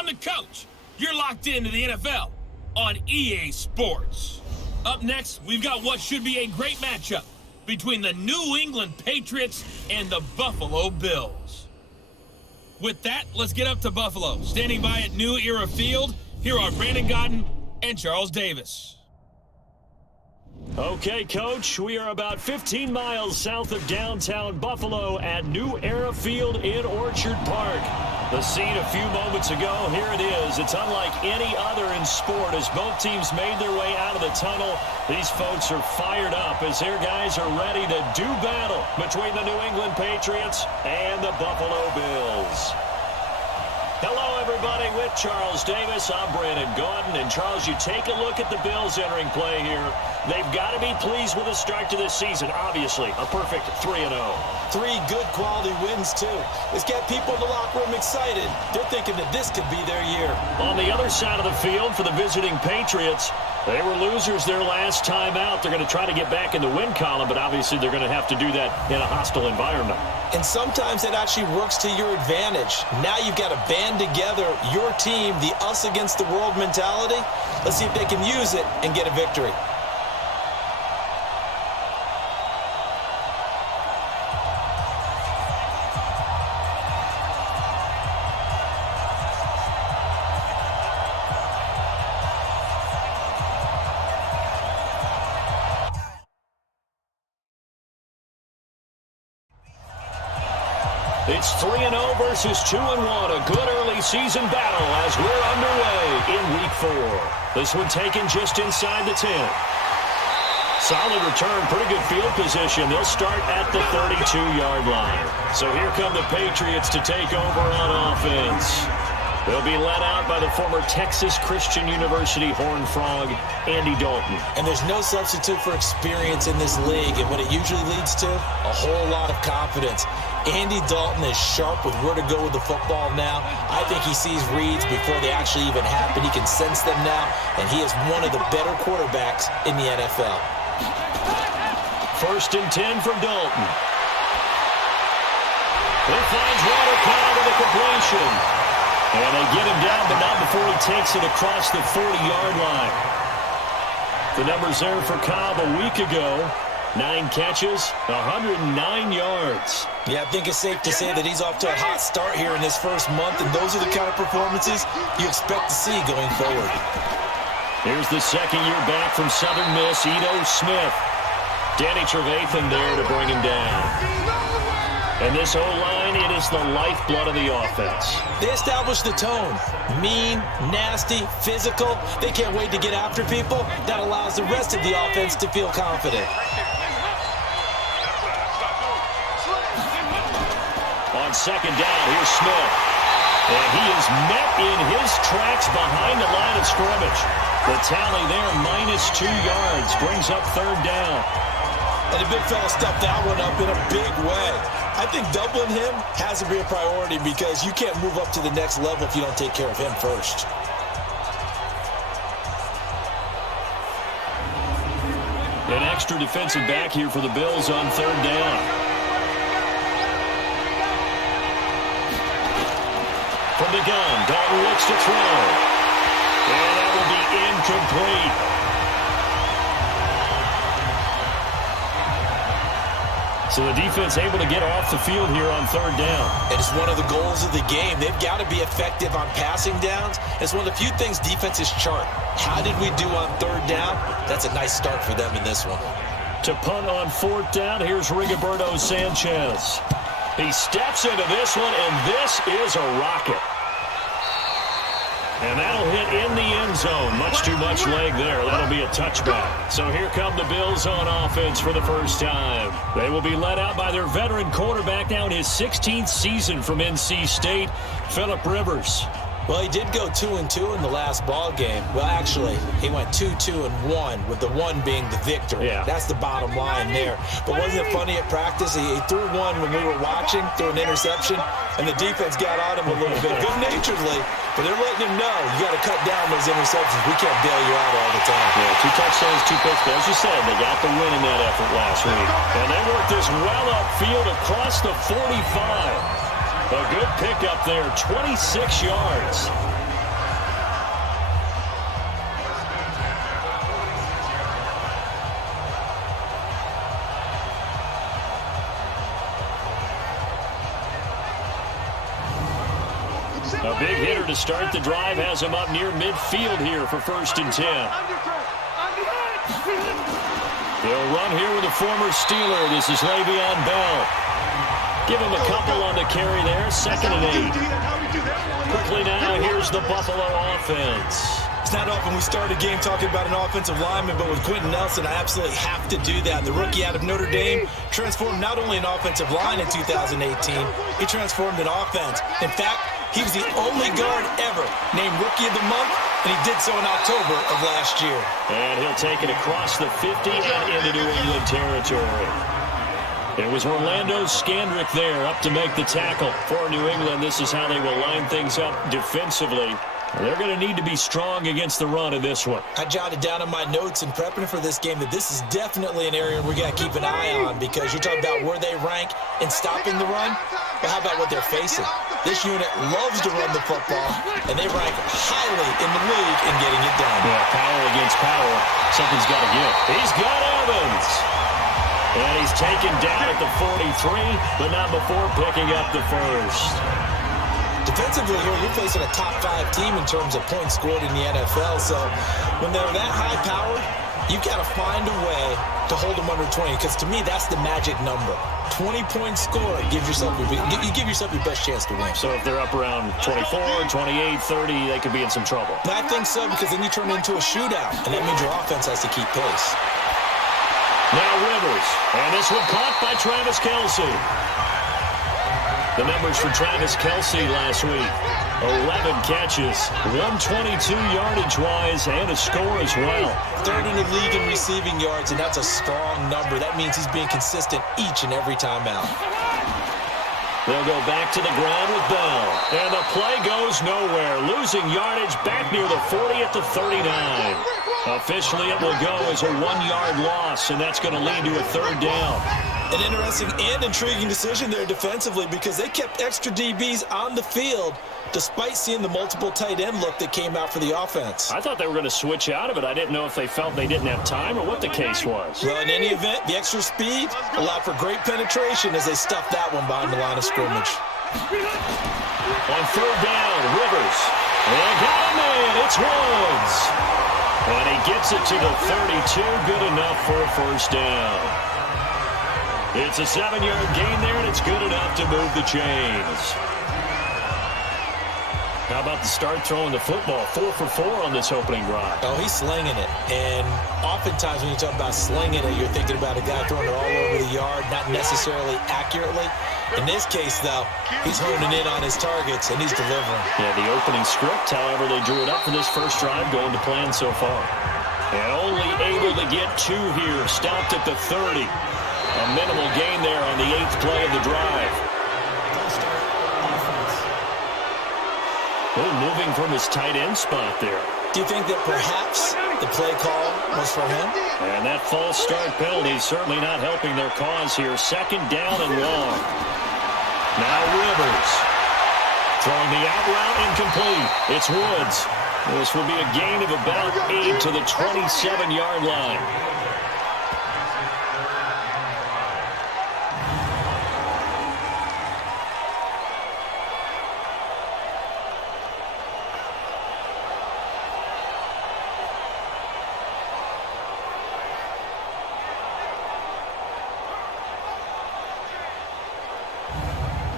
I'm the coach. You're locked into the NFL on EA Sports. Up next, we've got what should be a great matchup between the New England Patriots and the Buffalo Bills. With that, let's get up to Buffalo. Standing by at New Era Field, here are Brandon Godden and Charles Davis. Okay, Coach, we are about 15 miles south of downtown Buffalo at New Era Field in Orchard Park. The scene a few moments ago, here it is. It's unlike any other in sport as both teams made their way out of the tunnel. These folks are fired up as their guys are ready to do battle between the New England Patriots and the Buffalo Bills. Hello, everybody. With Charles Davis, I'm Brandon Godden. And, Charles, you take a look at the Bills entering play here. They've got to be pleased with the start to this season. Obviously, a perfect 3-0. 3 good quality wins, too. It's got people in the locker room excited. They're thinking that this could be their year. On the other side of the field for the visiting Patriots, they were losers their last time out. They're going to try to get back in the win column, but obviously they're going to have to do that in a hostile environment. And sometimes that actually works to your advantage. Now you've got to band together your team, the us against the world mentality. Let's see if they can use it and get a victory. It's 3-0 versus 2-1, a good early season battle as we're underway in Week 4. This one taken just inside the 10. Solid return, pretty good field position. They'll start at the 32-yard line. So here come the Patriots to take over on offense. They'll be led out by the former Texas Christian University Horned Frog, Andy Dalton. And there's no substitute for experience in this league. And what it usually leads to, a whole lot of confidence. Andy Dalton is sharp with where to go with the football now. I think he sees reads before they actually even happen. He can sense them now. And he is one of the better quarterbacks in the NFL. 1st and 10 for Dalton. He finds Walter Cobb with a completion. And they get him down, but not before he takes it across the 40-yard line. The numbers there for Cobb a week ago. 9 catches, 109 yards. Yeah, I think it's safe to say that he's off to a hot start here in this first month, and those are the kind of performances you expect to see going forward. Here's the second year back from Southern Miss, Ito Smith. Danny Trevathan there to bring him down. And this O-line, it is the lifeblood of the offense. They established the tone. Mean, nasty, physical. They can't wait to get after people. That allows the rest of the offense to feel confident. On second down, here's Smith. And he is met in his tracks behind the line of scrimmage. The tally there, -2 yards, brings up 3rd down. And the big fella stuffed that one up in a big way. I think doubling him has to be a priority because you can't move up to the next level if you don't take care of him first. An extra defensive back here for the Bills on 3rd down. From the gun, Dalton looks to throw. And that will be incomplete. So the defense able to get off the field here on 3rd down. It is one of the goals of the game. They've got to be effective on passing downs. It's one of the few things defenses chart. How did we do on 3rd down? That's a nice start for them in this one. To punt on 4th down, here's Rigoberto Sanchez. He steps into this one, and this is a rocket. And that'll hit in the end zone. Much too much leg there. That'll be a touchback. So here come the Bills on offense for the first time. They will be led out by their veteran quarterback now in his 16th season from NC State, Phillip Rivers. Well, he did go 2-2 in the last ball game. Well, actually, he went 2-2-1, with the 1 being the victory. Yeah. That's the bottom line there. But wasn't it funny at practice? He threw one when we were watching, threw an interception, and the defense got on him a little bit, good-naturedly. But they're letting him know, you got to cut down those interceptions. We can't bail you out all the time. Yeah, 2 touchdowns, 2 picks. But as you said, they got the win in that effort last week. And they worked this well upfield across the 45. A good pickup there, 26 yards. A big hitter to start the drive has him up near midfield here for 1st and 10. They'll run here with a former Steeler. This is Le'Veon Bell. Give him a couple on the carry there. 2nd and 8. Quickly now, here's the Buffalo offense. It's not often we start a game talking about an offensive lineman, but with Quentin Nelson, I absolutely have to do that. The rookie out of Notre Dame transformed not only an offensive line in 2018, he transformed an offense. In fact, he was the only guard ever named Rookie of the Month, and he did so in October of last year. And he'll take it across the 50 and into New England territory. It was Orlando Scandrick there up to make the tackle for New England. This is how they will line things up defensively. They're going to need to be strong against the run in this one. I jotted down in my notes in prepping for this game that this is definitely an area we got to keep an eye on, because you're talking about where they rank in stopping the run, but how about what they're facing? This unit loves to run the football, and they rank highly in the league in getting it done. Yeah, power against power. Something's got to give. He's got Evans. And he's taken down at the 43, but not before picking up the first. Defensively here, you're facing a top-5 team in terms of points scored in the NFL. So when they're that high powered, you've got to find a way to hold them under 20, because to me, that's the magic number. 20-point score, you give yourself your best chance to win. So if they're up around 24, 28, 30, they could be in some trouble. I think so, because then you turn it into a shootout, and that means your offense has to keep pace. Now Rivers, and this one caught by Travis Kelce. The numbers for Travis Kelce last week: 11 catches, 122 yardage-wise, and a score as well. 3rd in the league in receiving yards, and that's a strong number. That means he's being consistent each and every time out. They'll go back to the ground with Bell. And the play goes nowhere. Losing yardage back near the 40 at the 39. Officially, it will go as a 1-yard loss, and that's going to lead to a 3rd down. An interesting and intriguing decision there defensively, because they kept extra DBs on the field despite seeing the multiple tight end look that came out for the offense. I thought they were going to switch out of it. I didn't know if they felt they didn't have time or what the case was. Well, in any event, the extra speed allowed for great penetration as they stuffed that one behind the line of scrimmage. On 3rd down, Rivers. And got him in. It's Woods. And he gets it to the 32. Good enough for a 1st down. It's a 7-yard gain there, and it's good enough to move the chains. How about the start throwing the football? 4 for 4 on this opening drive. Oh, he's slinging it. And oftentimes when you talk about slinging it, you're thinking about a guy throwing it all over the yard, not necessarily accurately. In this case, though, he's honing in on his targets, and he's delivering. Yeah, the opening script, however, they drew it up for this first drive, going to plan so far. And only able to get 2 here, stopped at the 30. A minimal gain there on the 8th play of the drive. Oh, moving from his tight end spot there. Do you think that perhaps the play call was for him? And that false start penalty is certainly not helping their cause here. 2nd down and long. Now Rivers. Throwing the out route incomplete. It's Woods. This will be a gain of about 8 to the 27-yard line.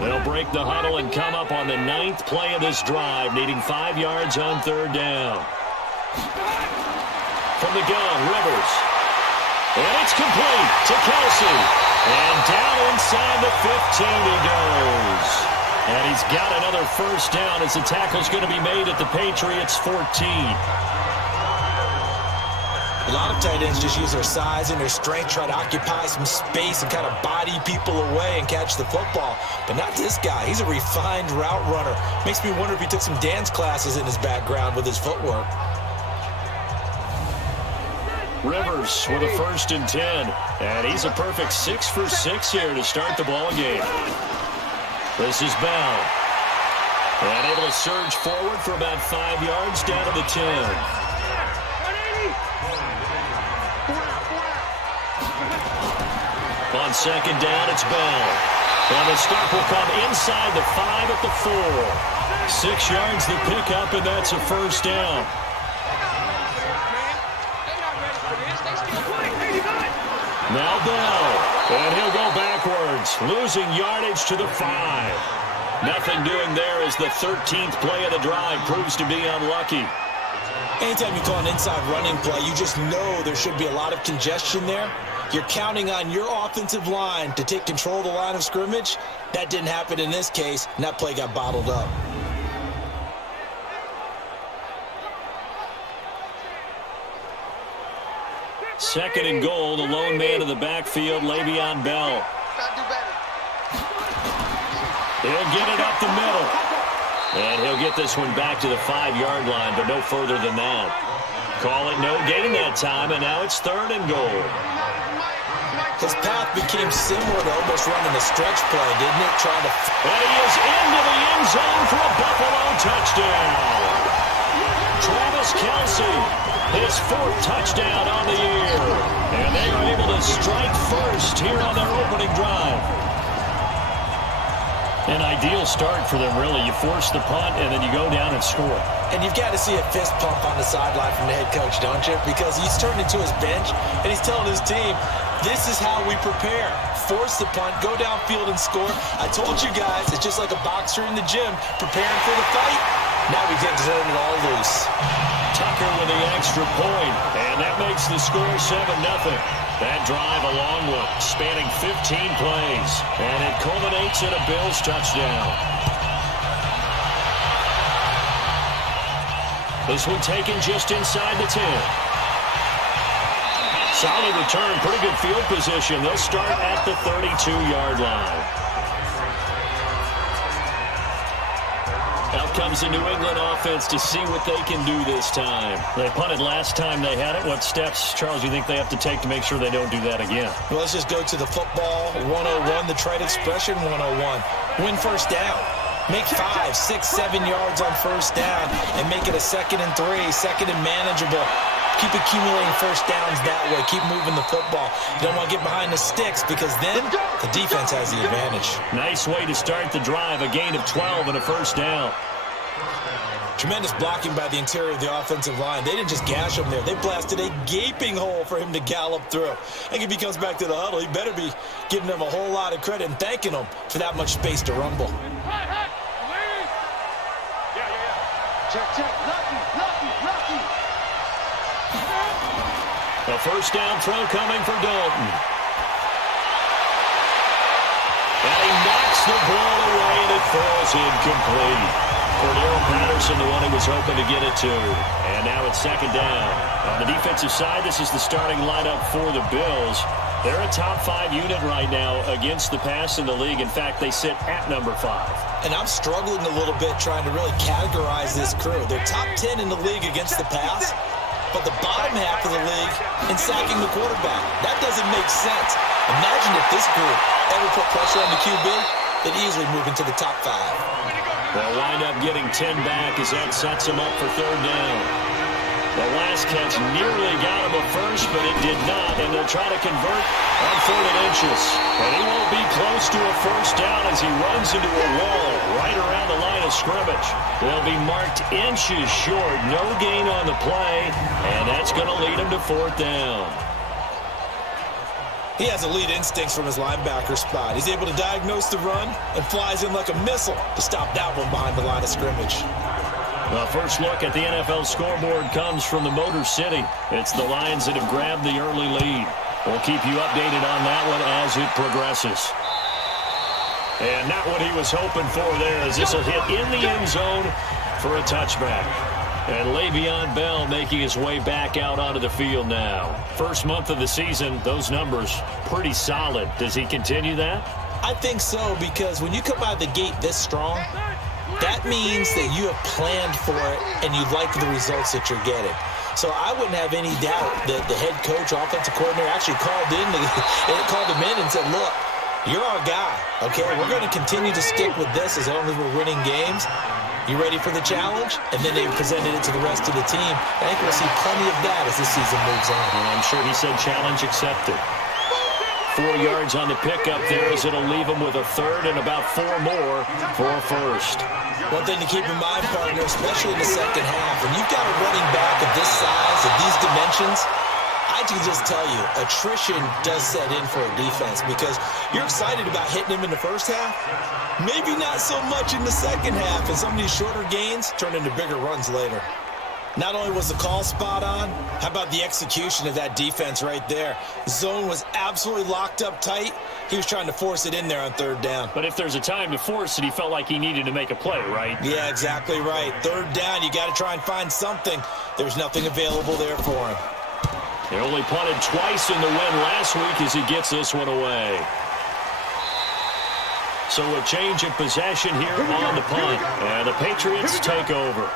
They'll break the huddle and come up on the 9th play of this drive, needing 5 yards on 3rd down. From the gun, Rivers. And it's complete to Kelce. And down inside the 15 he goes. And he's got another 1st down as the tackle's going to be made at the Patriots 14. A lot of tight ends just use their size and their strength, try to occupy some space and kind of body people away and catch the football. But not this guy. He's a refined route runner. Makes me wonder if he took some dance classes in his background with his footwork. Rivers with a 1st and 10. And he's a perfect 6 for 6 here to start the ball game. This is Bell. And able to surge forward for about 5 yards down to the 10. On 2nd down, it's Bell. And the stop will come inside the 5 at the 4. 6 yards the pickup, and that's a first down. Now Bell, and he'll go backwards, losing yardage to the 5. Nothing doing there as the 13th play of the drive proves to be unlucky. Anytime you call an inside running play, you just know there should be a lot of congestion there. You're counting on your offensive line to take control of the line of scrimmage. That didn't happen in this case, and that play got bottled up. Second and goal, the lone man in the backfield, Le'Veon Bell. He'll get it up the middle. And he'll get this one back to the 5-yard line, but no further than that. Call it no gain that time, and now it's third and goal. His path became similar to almost running a stretch play, didn't it? And he is into the end zone for a Buffalo touchdown. Travis Kelce, his 4th touchdown on the year. And they are able to strike first here on their opening drive. An ideal start for them, really. You force the punt, and then you go down and score. And you've got to see a fist pump on the sideline from the head coach, don't you? Because he's turning to his bench, and he's telling his team, this is how we prepare. Force the punt, go downfield and score. I told you guys, it's just like a boxer in the gym preparing for the fight. Now we get to turn it all loose. Tucker with the extra point, and that makes the score 7-0. That drive a long one, spanning 15 plays, and it culminates in a Bills touchdown. This one taken just inside the 10. Solid return, pretty good field position. They'll start at the 32-yard line. Out comes the New England offense to see what they can do this time. They punted last time they had it. What steps, Charles, do you think they have to take to make sure they don't do that again? Well, let's just go to the football 101, the trade expression 101. Win first down. Make 5, 6, 7 yards on first down and make it a 2nd and 3, 2nd and manageable. Keep accumulating first downs that way. Keep moving the football. You don't want to get behind the sticks because then the defense has the advantage. Nice way to start the drive. A gain of 12 and a first down. Tremendous blocking by the interior of the offensive line. They didn't just gash him there. They blasted a gaping hole for him to gallop through. I think if he comes back to the huddle, he better be giving them a whole lot of credit and thanking them for that much space to rumble. Check. Lucky. A first down throw coming for Dalton. And he knocks the ball away, and it falls incomplete. Cordero Patterson, the one he was hoping to get it to. And now it's 2nd down. On the defensive side, this is the starting lineup for the Bills. They're a top 5 unit right now against the pass in the league. In fact, they sit at number 5. And I'm struggling a little bit trying to really categorize this crew. They're top 10 in the league against the pass, but the bottom half of the league in sacking the quarterback. That doesn't make sense. Imagine if this group ever put pressure on the QB, they'd easily move into the top 5. They'll wind up getting 10 back as that sets them up for 3rd down. The last catch nearly got him a first, but it did not, and they'll try to convert on 3rd and inches. And he won't be close to a first down as he runs into a wall right around the line of scrimmage. They'll be marked inches short, no gain on the play, and that's going to lead him to 4th down. He has elite instincts from his linebacker spot. He's able to diagnose the run and flies in like a missile to stop that one behind the line of scrimmage. Well, first look at the NFL scoreboard comes from the Motor City. It's the Lions that have grabbed the early lead. We'll keep you updated on that one as it progresses. And not what he was hoping for there, as this will hit in the end zone for a touchback. And Le'Veon Bell making his way back out onto the field now. First month of the season, those numbers pretty solid. Does he continue that? I think so, because when you come out of the gate this strong, that means that you have planned for it and you like the results that you're getting. So I wouldn't have any doubt that the head coach, offensive coordinator, actually called him in and said, look, you're our guy, okay? We're going to continue to stick with this as long as we're winning games. You ready for the challenge? And then they presented it to the rest of the team. I think we'll see plenty of that as the season moves on. And I'm sure he said challenge accepted. 4 yards on the pickup there as it'll leave them with a third and about 4 more for a first. One thing to keep in mind, partner, especially in the second half, when you've got a running back of this size, of these dimensions, I can just tell you, attrition does set in for a defense because you're excited about hitting him in the first half. Maybe not so much in the second half, and some of these shorter gains turn into bigger runs later. Not only was the call spot on, how about the execution of that defense right there? Zone was absolutely locked up tight. He was trying to force it in there on third down. But if there's a time to force it, he felt like he needed to make a play, right? Yeah, exactly right. Third down, you got to try and find something. There's nothing available there for him. They only punted twice in the win last week as he gets this one away. So a change of possession here on the punt. And the Patriots take over.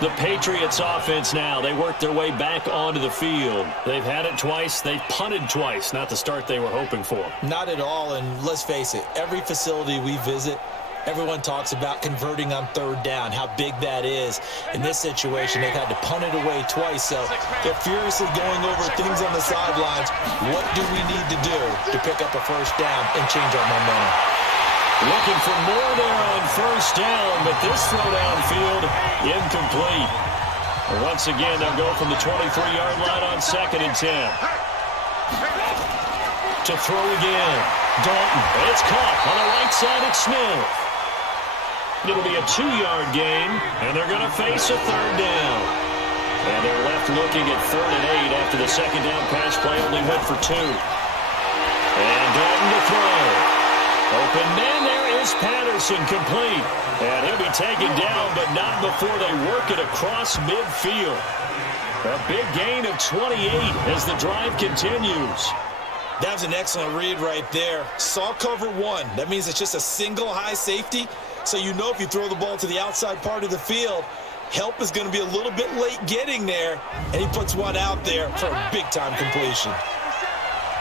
The Patriots offense now, they work their way back onto the field. They've had it twice. They've punted twice. Not the start they were hoping for. Not at all, and let's face it, every facility we visit, everyone talks about converting on third down, how big that is. In this situation, they've had to punt it away twice, so they're furiously going over things on the sidelines. What do we need to do to pick up a first down and change our momentum? Looking for more there on first down, but this throw downfield, incomplete. And once again, they'll go from the 23-yard line on 2nd and 10. To throw again. Dalton, it's caught on the right side at Smith. It'll be a 2-yard gain, and they're going to face a third down. And they're left looking at 3rd and 8 after the second down pass play only went for 2. And Dalton to throw. Open man, there is Patterson, complete. And he'll be taken down, but not before they work it across midfield. A big gain of 28 as the drive continues. That was an excellent read right there. Saw cover 1. That means it's just a single high safety. So you know if you throw the ball to the outside part of the field, help is going to be a little bit late getting there. And he puts one out there for a big-time completion.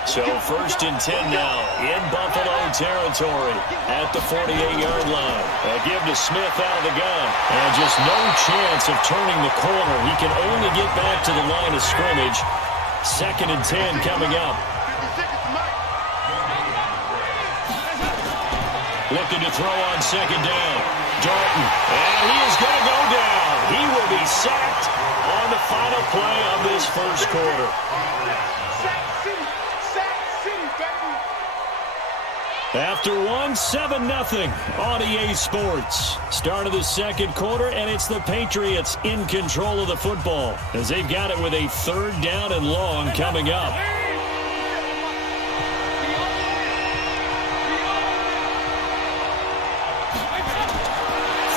So 1st and 10 now in Buffalo territory at the 48-yard line. A give to Smith out of the gun. And just no chance of turning the corner. He can only get back to the line of scrimmage. 2nd and 10 coming up. Looking to throw on 2nd down. Dalton. And he is going to go down. He will be sacked on the final play of this first quarter. After 7-0 on EA Sports. Start of the second quarter, and it's the Patriots in control of the football as they've got it with a 3rd down and long coming up.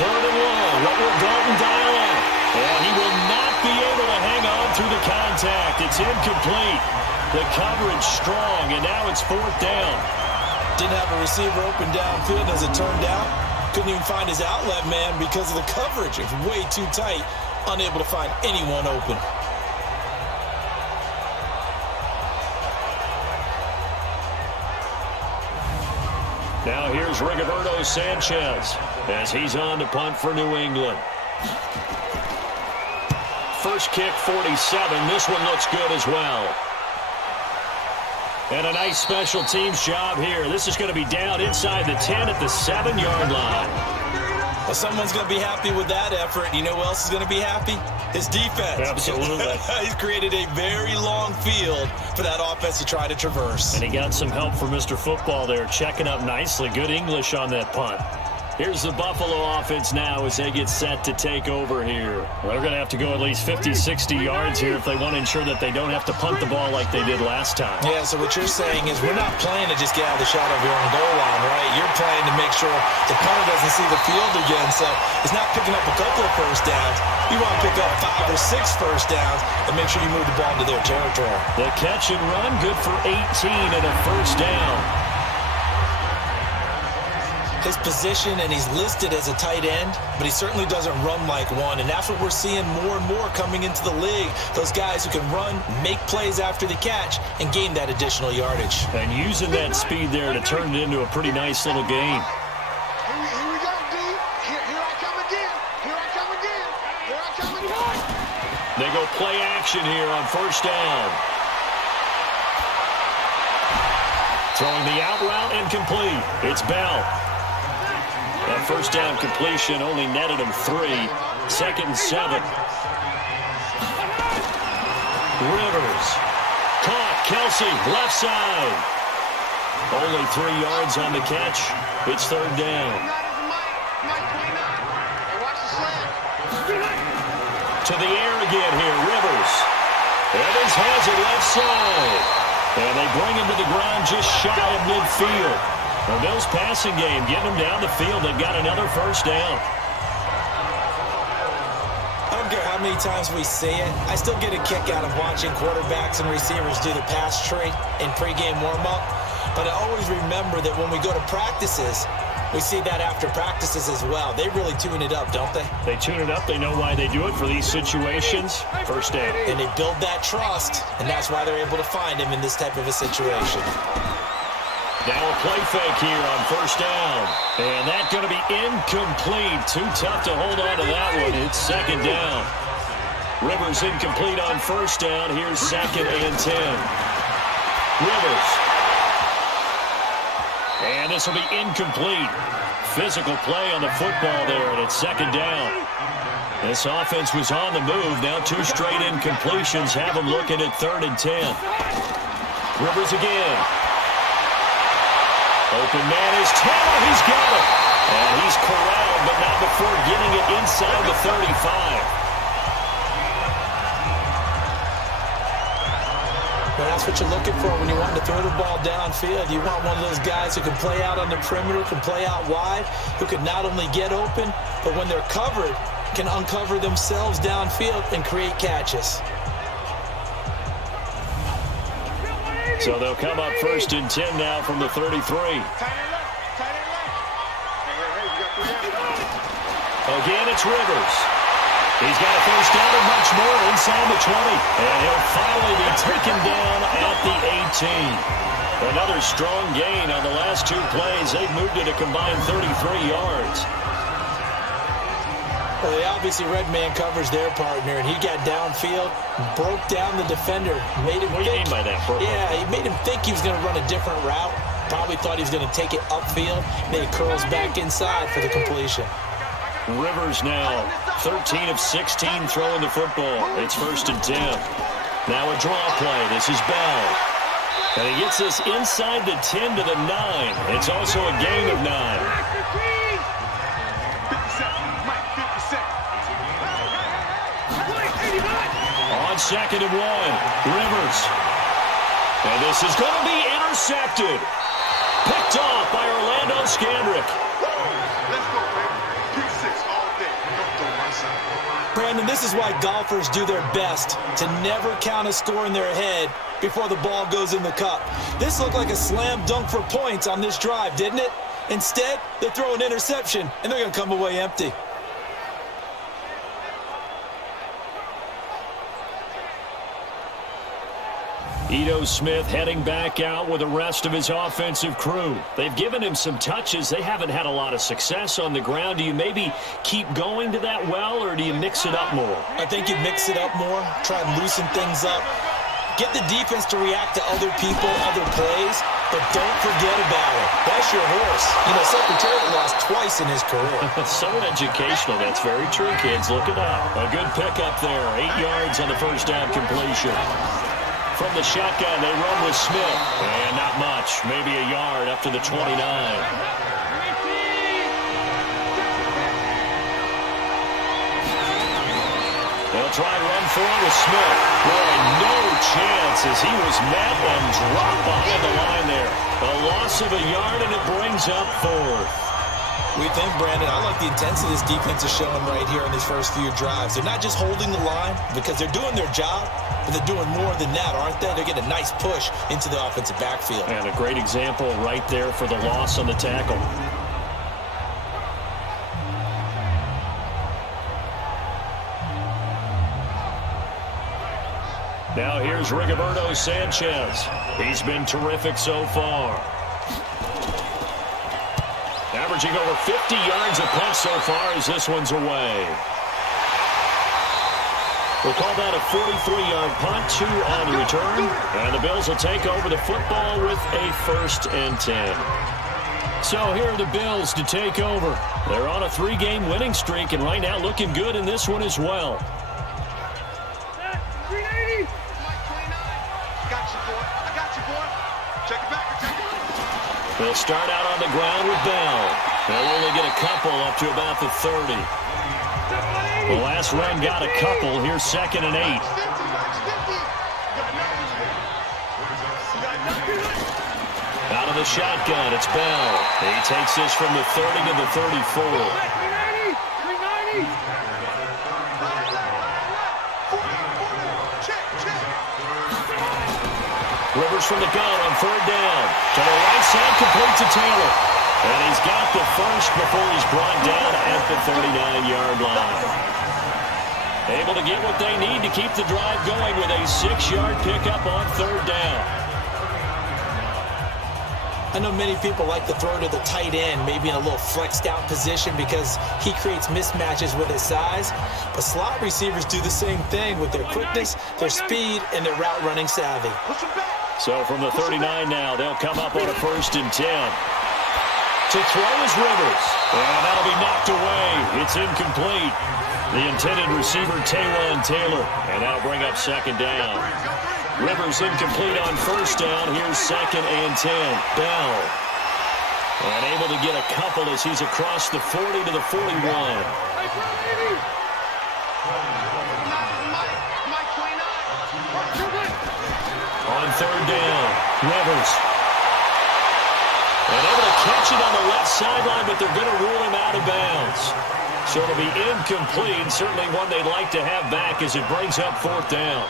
3rd and long. What will Dalton dial up? And he will not be able to hang on through the contact. It's incomplete. The coverage strong, and now it's 4th down. Didn't have a receiver open downfield as it turned out. Couldn't even find his outlet man because of the coverage. It's way too tight. Unable to find anyone open. Now here's Rigoberto Sanchez as he's on to punt for New England. First kick, 47. This one looks good as well. And a nice special teams job here. This is going to be down inside the 10 at the 7-yard line. Well, someone's going to be happy with that effort. You know who else is going to be happy? His defense. Absolutely. He's created a very long field for that offense to try to traverse. And he got some help from Mr. Football there, checking up nicely. Good English on that punt. Here's the Buffalo offense now as they get set to take over here. They're going to have to go at least 50, 60 yards here if they want to ensure that they don't have to punt the ball like they did last time. Yeah, so what you're saying is we're not playing to just get out of the shadow of your own goal line, right? You're playing to make sure the punter doesn't see the field again. So it's not picking up a couple of first downs. You want to pick up 5 or 6 first downs and make sure you move the ball into their territory. The catch and run, good for 18 and a first down. His position, and he's listed as a tight end, but he certainly doesn't run like one, and that's what we're seeing more and more coming into the league. Those guys who can run, make plays after the catch, and gain that additional yardage. And using that speed there to turn it into a pretty nice little game. Here we go, D. Here I come again. Here I come again. Here I come again. They go play action here on first down. Throwing the out route and complete. It's Bell. That first down completion only netted him 3. 2nd and 7. Rivers. Caught. Kelsey, left side. Only 3 yards on the catch. It's 3rd down. To the air again here. Rivers. Evans has it left side. And they bring him to the ground just shy of midfield. The Bills passing game, getting them down the field. They've got another first down. I don't care how many times we see it. I still get a kick out of watching quarterbacks and receivers do the pass tree in pregame warm-up. But I always remember that when we go to practices, we see that after practices as well. They really tune it up, don't they? They tune it up. They know why they do it for these situations. First down. And they build that trust, and that's why they're able to find him in this type of a situation. Now a play fake here on first down. And that's going to be incomplete. Too tough to hold on to that one. It's 2nd down. Rivers incomplete on first down. Here's 2nd and 10. Rivers. And this will be incomplete. Physical play on the football there, and it's 2nd down. This offense was on the move. Now 2 straight incompletions have them looking at 3rd and 10. Rivers again. Open man is Taylor. He's got it. And he's corralled, but not before getting it inside the 35. Well, that's what you're looking for when you want to throw the ball downfield. You want one of those guys who can play out on the perimeter, can play out wide, who can not only get open, but when they're covered, can uncover themselves downfield and create catches. So they'll come up 1st and 10 now from the 33. Again, it's Rivers. He's got a first down and much more inside the 20. And he'll finally be taken down at the 18. Another strong gain on the last 2 plays. They've moved it a combined 33 yards. Well, they obviously red man covers their partner, and he got downfield, broke down the defender, made him What do you mean by that, Brooke? Yeah, he made him think he was going to run a different route. Probably thought he was going to take it upfield. Then he curls back inside for the completion. Rivers now 13 of 16 throwing the football. It's 1st and 10. Now a draw play. This is Bell. And he gets this inside the 10 to the 9. It's also a gain of 9. On 2nd and 1, Rivers. And this is going to be intercepted. Picked off by Orlando Scandrick. Let's go, baby. Pick 6 all day. Don't throw my side. Brandon, this is why golfers do their best to never count a score in their head before the ball goes in the cup. This looked like a slam dunk for points on this drive, didn't it? Instead, they throw an interception, and they're going to come away empty. Ito Smith heading back out with the rest of his offensive crew. They've given him some touches. They haven't had a lot of success on the ground. Do you maybe keep going to that well, or do you mix it up more? I think you mix it up more, try and loosen things up. Get the defense to react to other people, other plays, but don't forget about it. That's your horse. You know, Secretary lost twice in his career. So educational. That's very true, kids. Look it up. A good pickup there. 8 yards on the first down completion. From the shotgun, they run with Smith. And not much. Maybe a yard up to the 29. They'll try and run for it with Smith. Boy, no chance as he was met and dropped behind the line there. A loss of a yard, and it brings up 4th. We think, Brandon, I like the intensity this defense is showing right here in these first few drives. They're not just holding the line because they're doing their job, but they're doing more than that, aren't they? They're getting a nice push into the offensive backfield. And a great example right there for the loss on the tackle. Now here's Rigoberto Sanchez. He's been terrific so far. Averaging over 50 yards a punt so far as this one's away. We'll call that a 43-yard punt, 2 on the return. And the Bills will take over the football with a 1st and 10. So here are the Bills to take over. They're on a 3-game winning streak, and right now looking good in this one as well. They'll start out on the ground with Bell. They'll only get a couple up to about the 30. The last run got a couple. Here's 2nd and 8. Out of the shotgun, it's Bell. He takes this from the 30 to the 34. Rivers from the gun on 3rd down. To the right side, complete to Taylor. And he's got the first before he's brought down at the 39-yard line. Able to get what they need to keep the drive going with a 6-yard pickup on 3rd down. I know many people like to throw to the tight end, maybe in a little flexed out position because he creates mismatches with his size. But slot receivers do the same thing with their quickness, their speed, and their route running savvy. So from the 39 now, they'll come up on a 1st and 10. To throw is Rivers. And that'll be knocked away. It's incomplete. The intended receiver, Taylor. And that'll bring up 2nd down. Rivers incomplete on 1st down. Here's 2nd and 10. Bell. And able to get a couple as he's across the 40 to the 41. On 3rd down, Rivers. And able to catch it on the left sideline, but they're going to rule him out of bounds. So it'll be incomplete. Certainly one they'd like to have back as it brings up 4th down.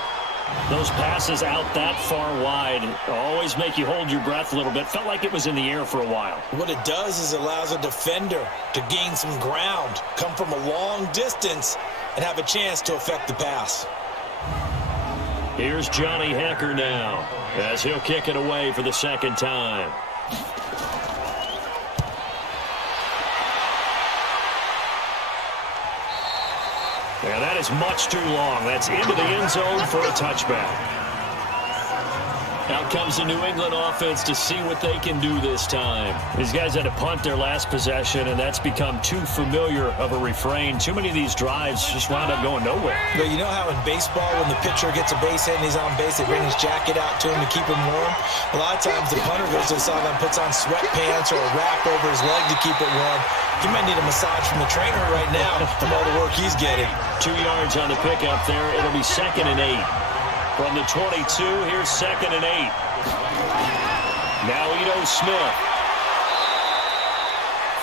Those passes out that far wide always make you hold your breath a little bit. Felt like it was in the air for a while. What it does is it allows a defender to gain some ground, come from a long distance, and have a chance to affect the pass. Here's Johnny Hecker now as he'll kick it away for the 2nd time. And that is much too long. That's into the end zone for a touchback. Out comes the New England offense to see what they can do this time. These guys had to punt their last possession, and that's become too familiar of a refrain. Too many of these drives just wound up going nowhere. But you know how in baseball, when the pitcher gets a base hit and he's on base, they bring his jacket out to him to keep him warm? A lot of times the punter goes to the sideline, puts on sweatpants or a wrap over his leg to keep it warm. He might need a massage from the trainer right now from all the work he's getting. 2 yards on the pickup there. It'll be 2nd and 8. From the 22, here's 2nd and 8. Now Ito Smith.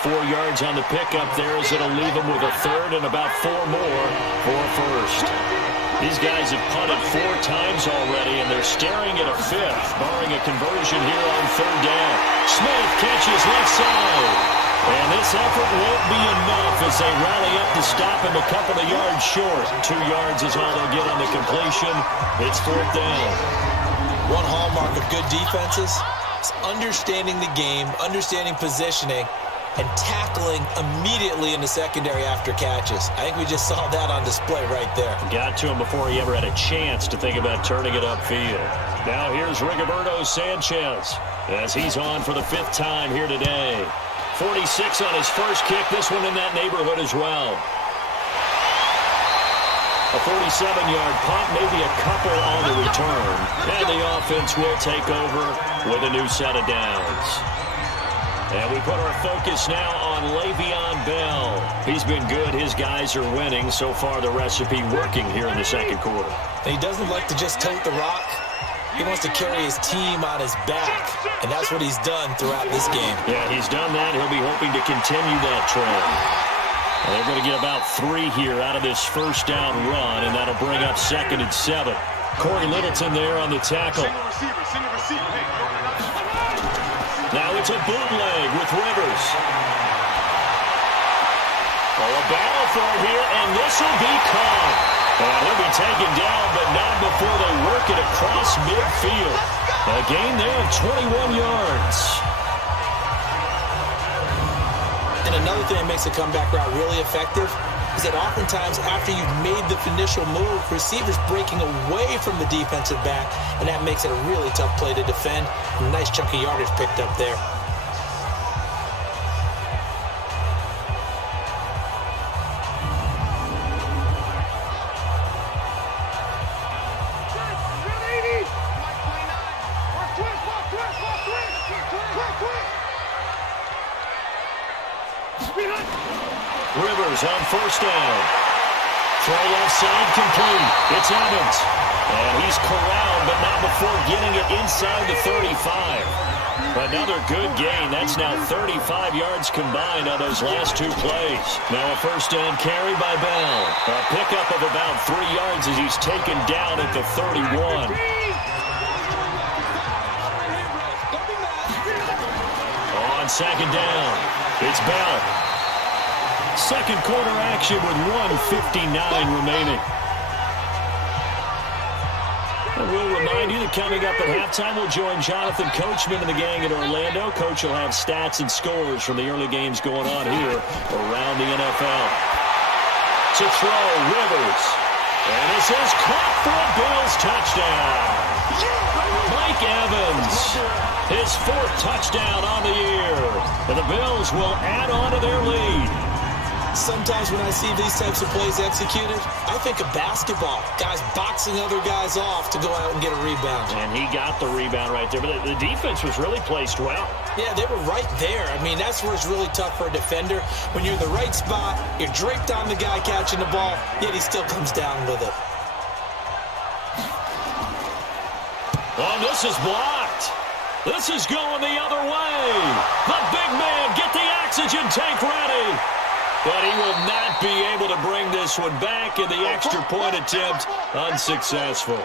4 yards on the pickup there as it'll leave him with a 3rd and about 4 more for a 1st. These guys have punted 4 times already, and they're staring at a 5th, barring a conversion here on 3rd down. Smith catches left side. And this effort won't be enough as they rally up to stop him a couple of yards short. 2 yards is all they'll get on the completion. It's 4th down. One hallmark of good defenses is understanding the game, understanding positioning, and tackling immediately in the secondary after catches. I think we just saw that on display right there. Got to him before he ever had a chance to think about turning it upfield. Now here's Rigoberto Sanchez as he's on for the 5th time here today. 46 on his first kick, this one in that neighborhood as well. A 47-yard punt, maybe a couple on the return. And the offense will take over with a new set of downs. And we put our focus now on Le'Veon Bell. He's been good. His guys are winning. So far, the recipe working here in the 2nd quarter. And he doesn't like to just tote the rock. He wants to carry his team on his back, and that's what he's done throughout this game. Yeah, he's done that. He'll be hoping to continue that trend. And they're going to get about 3 here out of this 1st down run, and that'll bring up 2nd and 7. Corey Littleton there on the tackle. Now it's a bootleg with Rivers. Oh, a battle for it here, and this will be caught. And he'll be taken down, but not before they work it across midfield. A gain there of 21 yards. And another thing that makes a comeback route really effective is that oftentimes after you've made the initial move, receivers breaking away from the defensive back, and that makes it a really tough play to defend. A nice chunk of yardage picked up there. Rivers on first down. Throw left side complete. It's Evans. And he's corralled, but not before getting it inside the 35. Another good gain. That's now 35 yards combined on those last two plays. Now a first down carry by Bell. A pickup of about 3 yards as he's taken down at the 31. On second down, it's Bell. Second quarter action with 1:59 remaining. And we'll remind you that coming up at halftime, we'll join Jonathan Coachman and the gang in Orlando. Coach will have stats and scores from the early games going on here around the NFL. To throw, Rivers. And this is caught for a Bills touchdown. Mike Evans, his 4th touchdown on the year. And the Bills will add on to their lead. Sometimes when I see these types of plays executed, I think of basketball. Guys boxing other guys off to go out and get a rebound. And he got the rebound right there. But the defense was really placed well. Yeah, they were right there. I mean, that's where it's really tough for a defender. When you're in the right spot, you're draped on the guy catching the ball, yet he still comes down with it. Oh, this is blocked. This is going the other way. The big man, get the oxygen tank ready. But he will not be able to bring this one back, and the extra point attempt unsuccessful.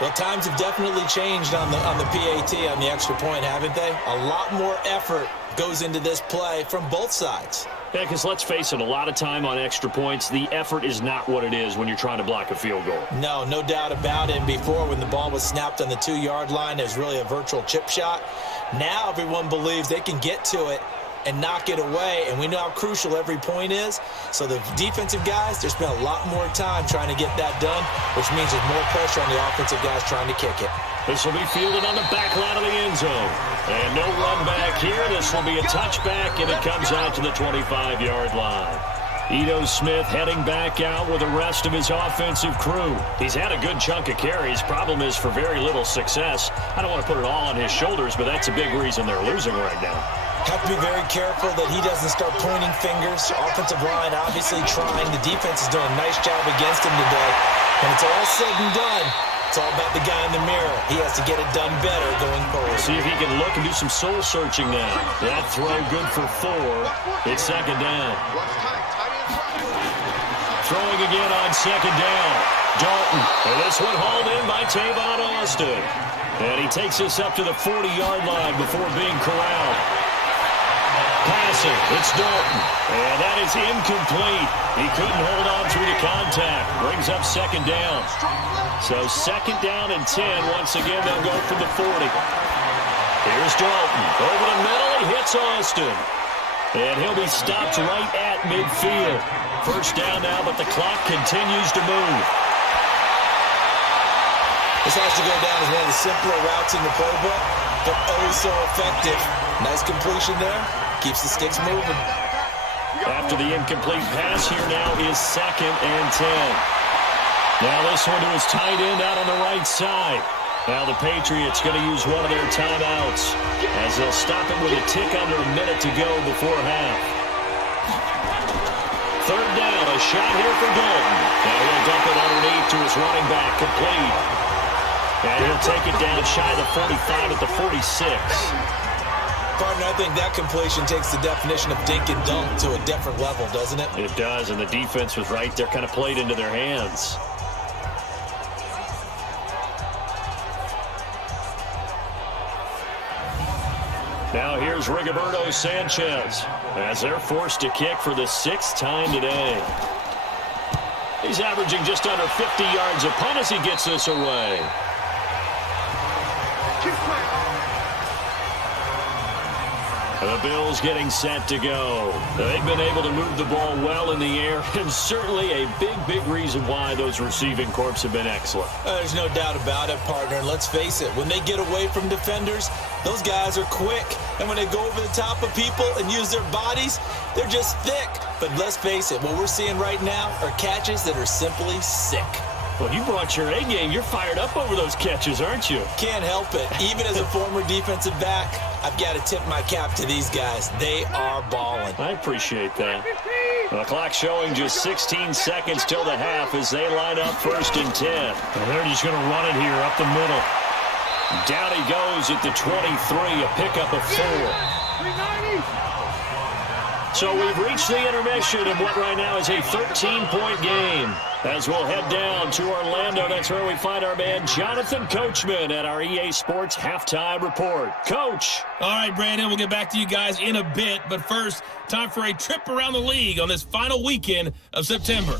Well, times have definitely changed on the PAT, on the extra point, haven't they? A lot more effort goes into this play from both sides. Yeah, because let's face it, a lot of time on extra points, the effort is not what it is when you're trying to block a field goal. No doubt about it. And before, when the ball was snapped on the 2-yard line, it was really a virtual chip shot. Now everyone believes they can get to it and knock it away, and we know how crucial every point is. So the defensive guys, they spend a lot more time trying to get that done, which means there's more pressure on the offensive guys trying to kick it. This will be fielded on the back line of the end zone. And no run back here. This will be a touchback, and it comes out to the 25-yard line. Ito Smith heading back out with the rest of his offensive crew. He's had a good chunk of carries. Problem is for very little success. I don't want to put it all on his shoulders, but that's a big reason they're losing right now. Have to be very careful that he doesn't start pointing fingers. Offensive line obviously trying. The defense is doing a nice job against him today. When it's all said and done, it's all about the guy in the mirror. He has to get it done better going forward. See if he can look and do some soul searching now. That throw good for 4. It's second down. Throwing again on second down. Dalton. And this one hauled in by Tavon Austin. And he takes us up to the 40-yard line before being corralled. Passing, it's Dalton, and that is incomplete. He couldn't hold on through the contact. Brings up second down. So second down and 10. Once again, they'll go for the 40. Here's Dalton. Over the middle, he hits Austin. And he'll be stopped right at midfield. First down now, but the clock continues to move. This has to go down as one of the simpler routes in the playbook, but oh so effective. Nice completion there. Keeps the sticks moving. After the incomplete pass, here now is second and 10. Now this one to his tight end out on the right side. Now the Patriots going to use one of their timeouts as they'll stop it with a tick under a minute to go before half. Third down, a shot here for Dalton. Now he'll dump it underneath to his running back, complete. And he'll take it down shy of the 45 at the 46. Partner, I think that completion takes the definition of dink and dunk to a different level, doesn't it? It does, and the defense was right there, kind of played into their hands. Now here's Rigoberto Sanchez as they're forced to kick for the 6th time today. He's averaging just under 50 yards a punt as he gets this away. The Bills getting set to go. They've been able to move the ball well in the air, and certainly a big reason why those receiving corps have been excellent. There's no doubt about it, partner. And let's face it, when they get away from defenders, those guys are quick. And when they go over the top of people and use their bodies, they're just thick. But let's face it, what we're seeing right now are catches that are simply sick. Well, you brought your A game. You're fired up over those catches, aren't you? Can't help it. Even as a former defensive back, I've got to tip my cap to these guys. They are balling. I appreciate that. The clock showing just 16 seconds till the half as they line up 1st and 10. And they're just going to run it here up the middle. Down he goes at the 23, a pickup of 4. So we've reached the intermission of what right now is a 13-point game. As we'll head down to Orlando, that's where we find our man Jonathan Coachman at our EA Sports Halftime Report. Coach. All right, Brandon, we'll get back to you guys in a bit. But first, time for a trip around the league on this final weekend of September.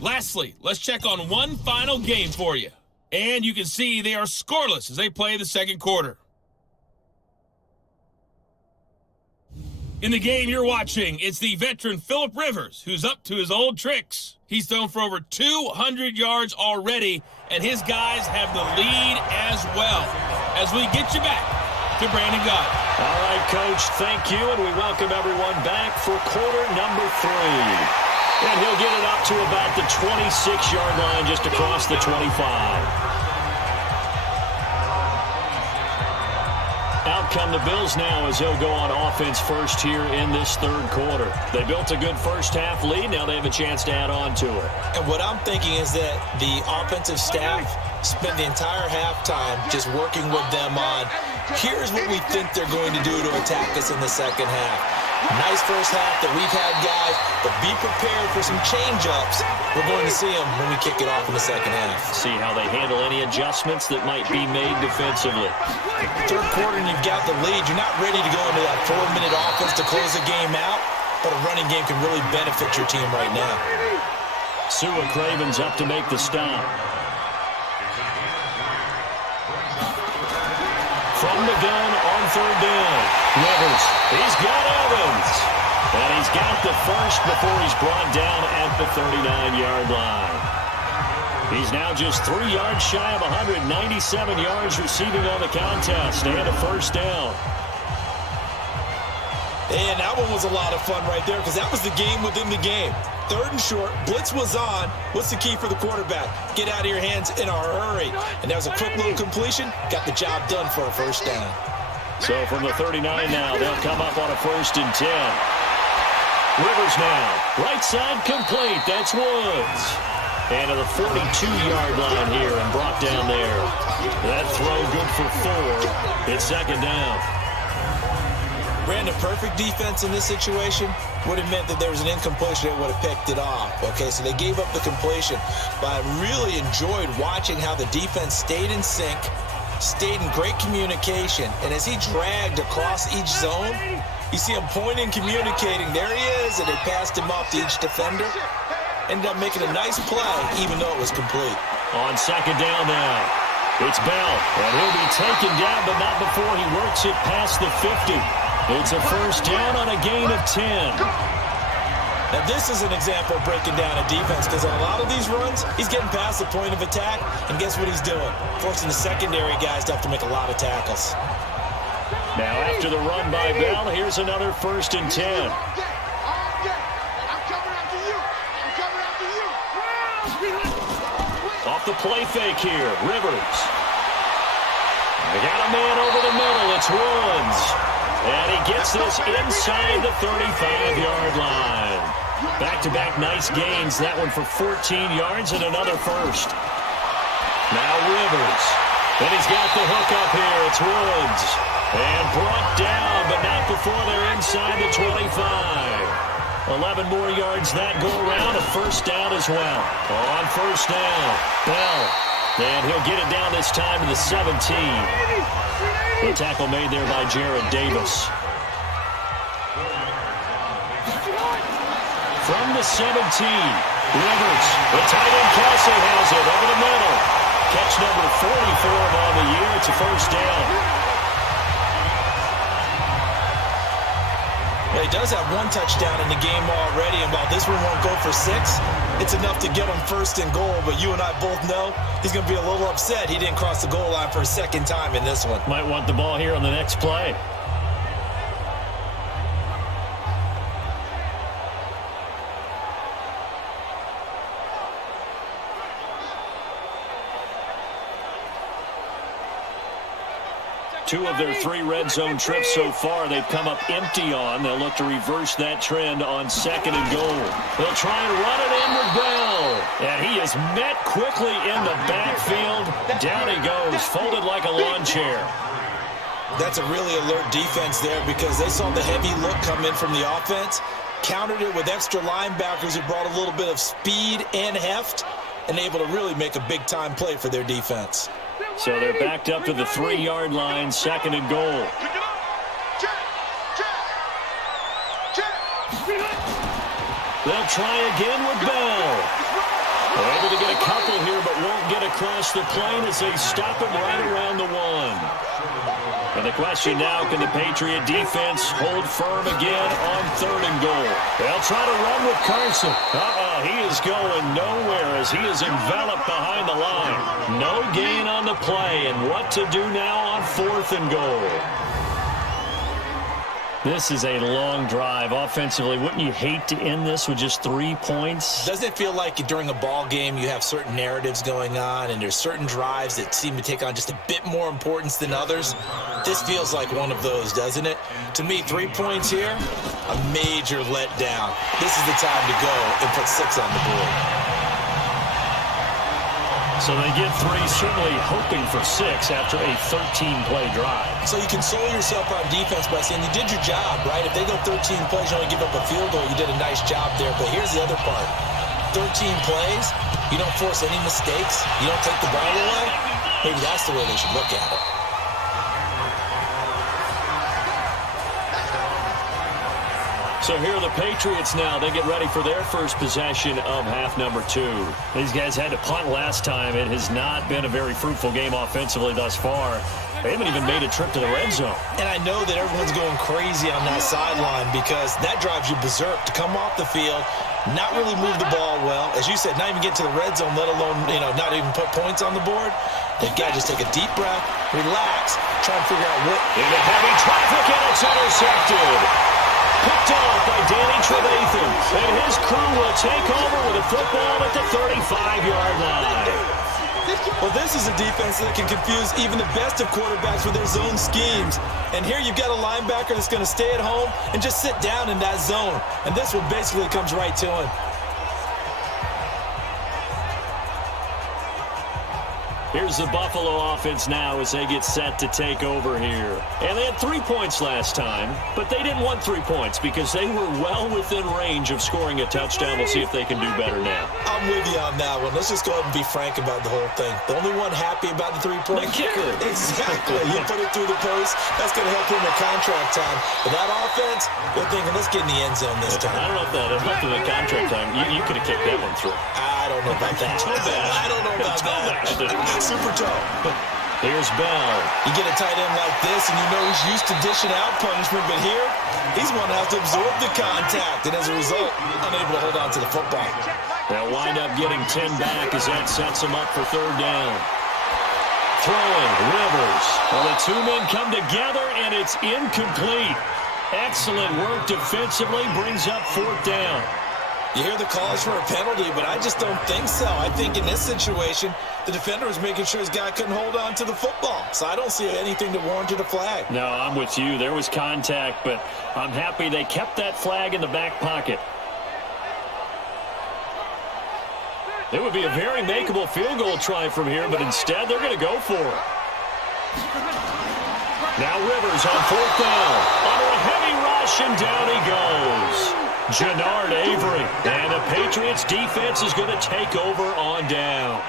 Lastly, let's check on one final game for you. And you can see they are scoreless as they play the second quarter. In the game you're watching, it's the veteran Phillip Rivers, who's up to his old tricks. He's thrown for over 200 yards already, and his guys have the lead as well. As we get you back to Brandon Gott. All right, Coach, thank you, and we welcome everyone back for quarter number 3. And he'll get it up to about the 26-yard line just across the 25. Out come the Bills now as they'll go on offense first here in this third quarter. They built a good first-half lead. Now they have a chance to add on to it. And what I'm thinking is that the offensive staff spent the entire halftime just working with them on, here's what we think they're going to do to attack us in the second half. Nice first half that we've had, guys, but be prepared for some change-ups. We're going to see them when we kick it off in the second half. See how they handle any adjustments that might be made defensively. Third quarter and you've got the lead. You're not ready to go into that 4-minute offense to close the game out, but a running game can really benefit your team right now. Sua Craven's up to make the stop. From the gun on third down. Rivers, he's got Evans. And he's got the first before he's brought down at the 39-yard line. He's now just 3 yards shy of 197 yards receiving on the contest and a first down. And that one was a lot of fun right there because that was the game within the game. Third and short, blitz was on. What's the key for the quarterback? Get out of your hands in a hurry. And that was a quick little completion. Got the job done for a first down. So from the 39 now, they'll come up on a 1st and 10. Rivers now, right side complete. That's Woods. And to the 42-yard line here and brought down there. That throw good for 4. It's second down. Brandon, perfect defense in this situation would have meant that there was an incompletion that would have picked it off. Okay, so they gave up the completion. But I really enjoyed watching how the defense stayed in sync, stayed in great communication. And as he dragged across each zone, you see him pointing, communicating. There he is, and they passed him off to each defender. Ended up making a nice play, even though it was complete. On second down now, it's Bell. And he'll be taken down, but not before he works it past the 50. It's a first down on a gain of 10. Now, this is an example of breaking down a defense because on a lot of these runs, he's getting past the point of attack, and guess what he's doing? Forcing the secondary guys to have to make a lot of tackles. Now, after the run by Bell, here's another 1st and 10. Off the play fake here, Rivers. They got a man over the middle, it's Woods. And he gets this inside the 35-yard line. Back-to-back nice gains, that one for 14 yards and another first. Now Rivers. Then he's got the hook up here, it's Woods. And brought down, but not before they're inside the 25. 11 more yards that go around, a first down as well. On first down, Bell. And he'll get it down this time to the 17. The tackle made there by Jared Davis. From the 17, Rivers. The tight end Kelsey has it over the middle. Catch number 44 on the year. It's a first down. Well, he does have one touchdown in the game already, and while this one won't go for 6, it's enough to get him first and goal. But you and I both know he's going to be a little upset he didn't cross the goal line for a second time in this one. Might want the ball here on the next play. Two of their 3 red zone trips so far, they've come up empty on. They'll look to reverse that trend on 2nd and goal. They'll try and run it in with Bell. And he is met quickly in the backfield. Down he goes, folded like a lawn chair. That's a really alert defense there because they saw the heavy look come in from the offense, countered it with extra linebackers who brought a little bit of speed and heft, and able to really make a big-time play for their defense. So they're backed up to the 3-yard line, 2nd and goal. They'll try again with Bell. They're able to get a couple here, but won't get across the plane as they stop him right around the 1. And the question now, can the Patriot defense hold firm again on 3rd and goal? They'll try to run with Carson. He is going nowhere as he is enveloped behind the line. No gain on the play, and what to do now on 4th and goal? This is a long drive offensively. Wouldn't you hate to end this with just 3 points? Doesn't it feel like during a ball game you have certain narratives going on and there's certain drives that seem to take on just a bit more importance than others? This feels like one of those, doesn't it? To me, 3 points here, a major letdown. This is the time to go and put 6 on the board. So they get 3, certainly hoping for 6 after a 13-play drive. So you console yourself on defense by saying you did your job, right? If they go 13 plays, you only give up a field goal, you did a nice job there. But here's the other part. 13 plays, you don't force any mistakes, you don't take the ball away. Maybe that's the way they should look at it. So here are the Patriots now. They get ready for their first possession of half number 2. These guys had to punt last time. It has not been a very fruitful game offensively thus far. They haven't even made a trip to the red zone. And I know that everyone's going crazy on that sideline because that drives you berserk to come off the field, not really move the ball well. As you said, not even get to the red zone, let alone, not even put points on the board. They've got to just take a deep breath, relax, try and figure out what. Into heavy traffic, and it's intercepted. Picked off by Danny Trevathan. And his crew will take over with a football at the 35-yard line. Well, this is a defense that can confuse even the best of quarterbacks with their zone schemes. And here you've got a linebacker that's going to stay at home and just sit down in that zone. And this one basically comes right to him. Here's the Buffalo offense now as they get set to take over here. And they had 3 points last time, but they didn't want 3 points because they were well within range of scoring a touchdown. We'll see if they can do better now. I'm with you on that one. Let's just go ahead and be frank about the whole thing. The only one happy about the 3-point. The kicker. Exactly. You put it through the post. That's going to help him in contract time. But that offense, they're thinking, let's get in the end zone this time. I don't know if that helped him in contract time. You could have kicked that one through. I don't know about that. I don't know about that. Super toe. Here's Bell. You get a tight end like this, and you know he's used to dishing out punishment, but here, he's one that has to absorb the contact, and as a result, unable to hold on to the football. They'll wind up getting 10 back as that sets them up for 3rd down. Throwing, Rivers. Well, the 2 men come together, and it's incomplete. Excellent work defensively, brings up 4th down. You hear the calls for a penalty, but I just don't think so. I think in this situation, the defender was making sure his guy couldn't hold on to the football. So I don't see anything that warranted a flag. No, I'm with you. There was contact, but I'm happy they kept that flag in the back pocket. It would be a very makeable field goal try from here, but instead they're going to go for it. Now Rivers on 4th down. Under a heavy rush, and down he goes. Jannard Avery. And the Patriots defense is going to take over on downs.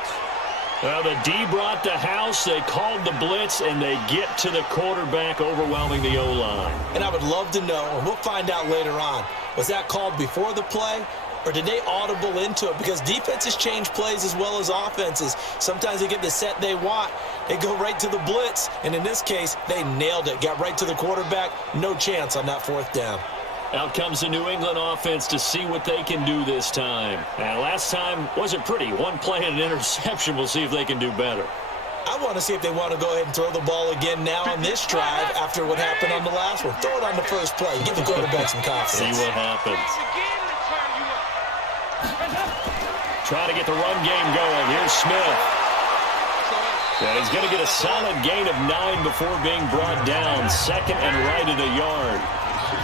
Well, the D brought the house, they called the blitz, and they get to the quarterback, overwhelming the O-line. And I would love to know, and we'll find out later on, was that called before the play, or did they audible into it? Because defenses change plays as well as offenses. Sometimes they get the set they want. They go right to the blitz, and in this case, they nailed it. Got right to the quarterback. No chance on that fourth down. Out comes the New England offense to see what they can do this time. And last time wasn't pretty. One play and an interception. We'll see if they can do better. I want to see if they want to go ahead and throw the ball again now on this drive after what happened on the last one. Throw it on the first play. Give the quarterback some confidence. See what happens. Try to get the run game going. Here's Smith. And he's going to get a solid gain of 9 before being brought down. Second and right at a yard.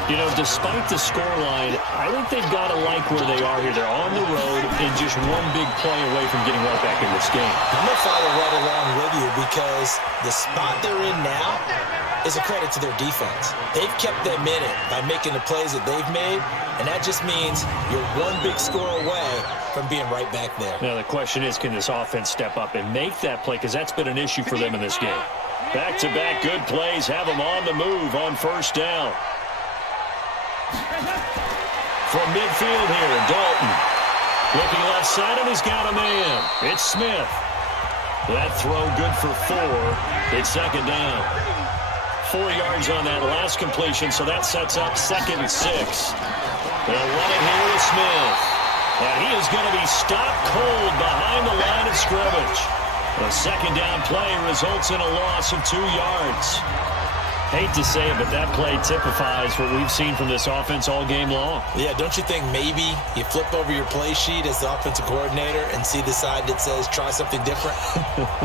You know, despite the scoreline, I think they've got to like where they are here. They're on the road and just one big play away from getting right back in this game. I'm going to follow right along with you because the spot they're in now is a credit to their defense. They've kept them in it by making the plays that they've made, and that just means you're one big score away from being right back there. Now, the question is, can this offense step up and make that play? Because that's been an issue for them in this game. Back-to-back good plays have them on the move on first down. From midfield here, Dalton. Looking left side, and he's got a man. It's Smith. That throw good for 4. It's second down. 4 yards on that last completion, so that sets up 2nd and 6. They'll run it here with Smith. And he is going to be stopped cold behind the line of scrimmage. A second down play results in a loss of 2 yards. Hate to say it, but that play typifies what we've seen from this offense all game long. Yeah, don't you think maybe you flip over your play sheet as the offensive coordinator and see the side that says try something different?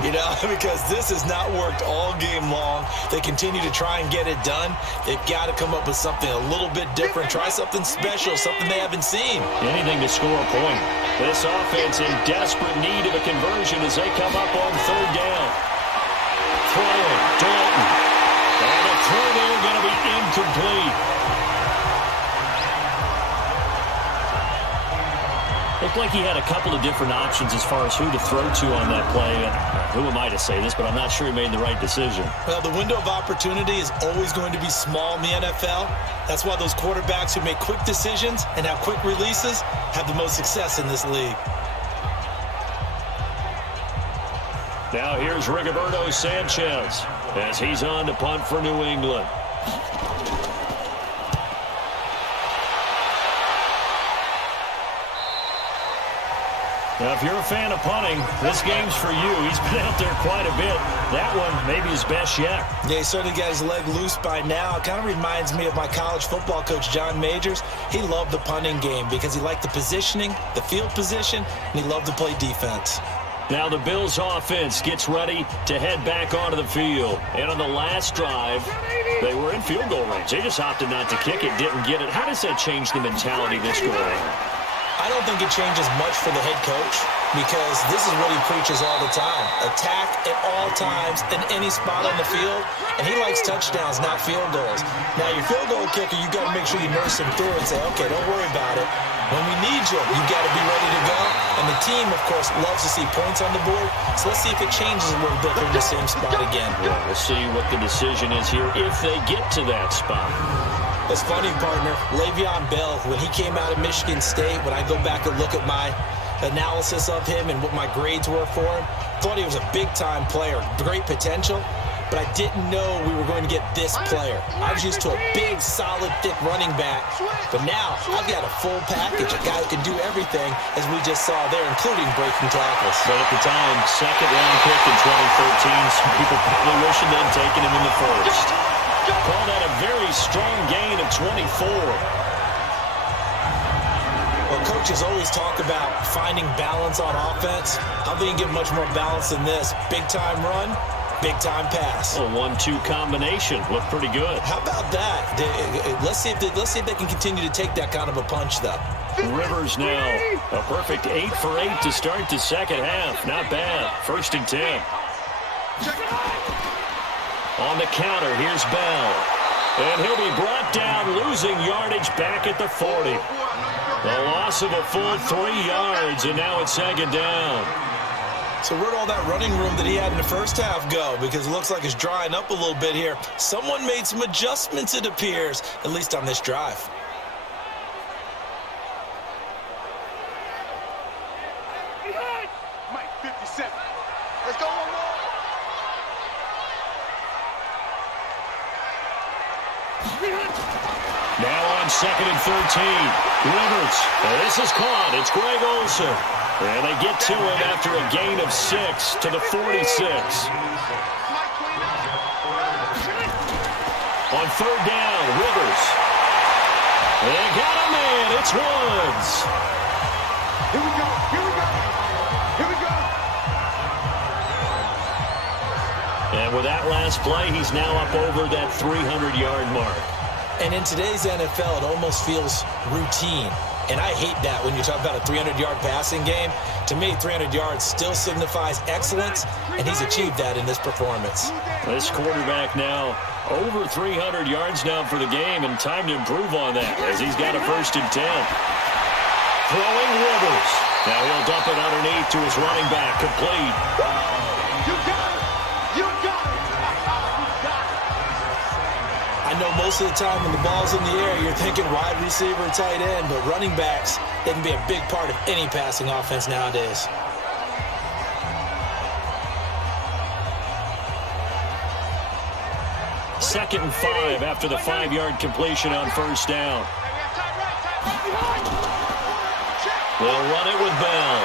You know, because this has not worked all game long. They continue to try and get it done. They've got to come up with something a little bit different. Try something special, something they haven't seen. Anything to score a point. This offense in desperate need of a conversion as they come up on third down. Throwing, Dalton. And the throw there going to be incomplete. Looked like he had a couple of different options as far as who to throw to on that play. Who am I to say this, but I'm not sure he made the right decision. Well, the window of opportunity is always going to be small in the NFL. That's why those quarterbacks who make quick decisions and have quick releases have the most success in this league. Now here's Rigoberto Sanchez as he's on to punt for New England. Now, if you're a fan of punting, this game's for you. He's been out there quite a bit. That one, maybe his best yet. Yeah, he certainly got his leg loose by now. It kind of reminds me of my college football coach, John Majors. He loved the punting game because he liked the positioning, the field position, and he loved to play defense. Now the Bills offense gets ready to head back onto the field. And on the last drive, they were in field goal range. They just opted not to kick it, didn't get it. How does that change the mentality this go around? I don't think it changes much for the head coach because this is what he preaches all the time. Attack at all times in any spot on the field. And he likes touchdowns, not field goals. Now, your field goal kicker, you got to make sure you nurse him through and say, okay, don't worry about it. When we need you, you got to be ready to go. And the team, of course, loves to see points on the board. So let's see if it changes a little bit from the same spot again. Yeah, we'll see what the decision is here if they get to that spot. It's funny, partner. Le'Veon Bell, when he came out of Michigan State, when I go back and look at my analysis of him and what my grades were for him, thought he was a big-time player, great potential, but I didn't know we were going to get this player. I was used to a big, solid, thick running back, but now I've got a full package, a guy who can do everything, as we just saw there, including breaking tackles. But at the time, second-round pick in 2013, some people probably wishing they'd taken him in the first. Call that a very strong gain of 24. Well, coaches always talk about finding balance on offense. I think you get much more balance than this. Big-time run, big-time pass. A 1-2 combination. Looked pretty good. How about that? Let's see if they can continue to take that kind of a punch, though. Rivers now. A perfect 8 for 8 to start the second half. Not bad. 1st and 10. On the counter, here's Bell. And he'll be brought down, losing yardage back at the 40. The loss of a full 3 yards, and now it's second down. So where'd all that running room that he had in the first half go? Because it looks like it's drying up a little bit here. Someone made some adjustments, it appears, at least on this drive. Mike, 57. Let's go one more. Now on 2nd and 13. Rivers. This is caught. It's Greg Olsen. And they get to him after a gain of 6 to the 46. On 3rd down, Rivers. They got him in. It's Woods. Here we go. Here we go. Here we go. And with that last play, he's now up over that 300-yard mark. And in today's NFL, it almost feels routine. And I hate that when you talk about a 300-yard passing game. To me, 300 yards still signifies excellence, and he's achieved that in this performance. This quarterback now over 300 yards now for the game, and time to improve on that as he's got a 1st and 10. Throwing Rivers. Now he'll dump it underneath to his running back, complete. You got it. You got it. You got it. I know most of the time when the ball's in the air, you're thinking wide receiver, tight end, but running backs, they can be a big part of any passing offense nowadays. Second and 5 after the 5-yard completion on 1st down. They'll run it with Bell.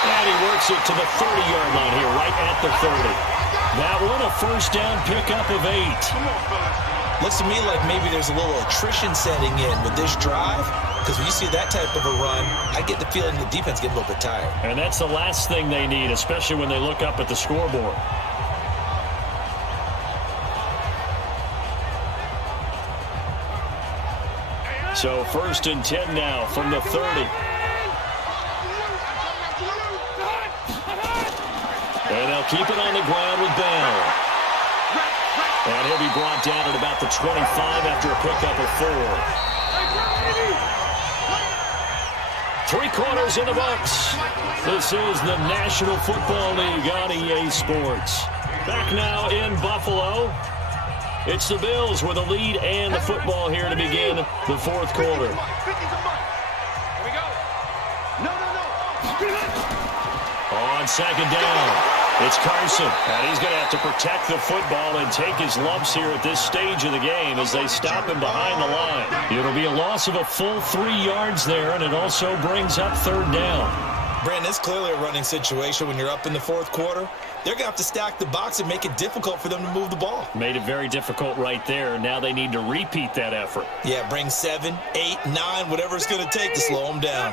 And he works it to the 30-yard line here, right at the 30. That one, a 1st down pickup of 8. Looks to me like maybe there's a little attrition setting in with this drive, because when you see that type of a run, I get the feeling the defense getting a little bit tired. And that's the last thing they need, especially when they look up at the scoreboard. So 1st and 10 now from the 30. And they'll keep it on the ground with Bell. And he'll be brought down at about the 25 after a pickup of 4. 3 quarters in the books. This is the National Football League on EA Sports. Back now in Buffalo. It's the Bills with a lead and the football here to begin the 4th quarter. On 2nd down. It's Carson, and he's going to have to protect the football and take his lumps here at this stage of the game as they stop him behind the line. It'll be a loss of a full 3 yards there, and it also brings up 3rd down. Brandon, it's clearly a running situation when you're up in the 4th quarter. They're going to have to stack the box and make it difficult for them to move the ball. Made it very difficult right there. Now they need to repeat that effort. Yeah, bring 7, 8, 9, whatever it's going to take to slow them down.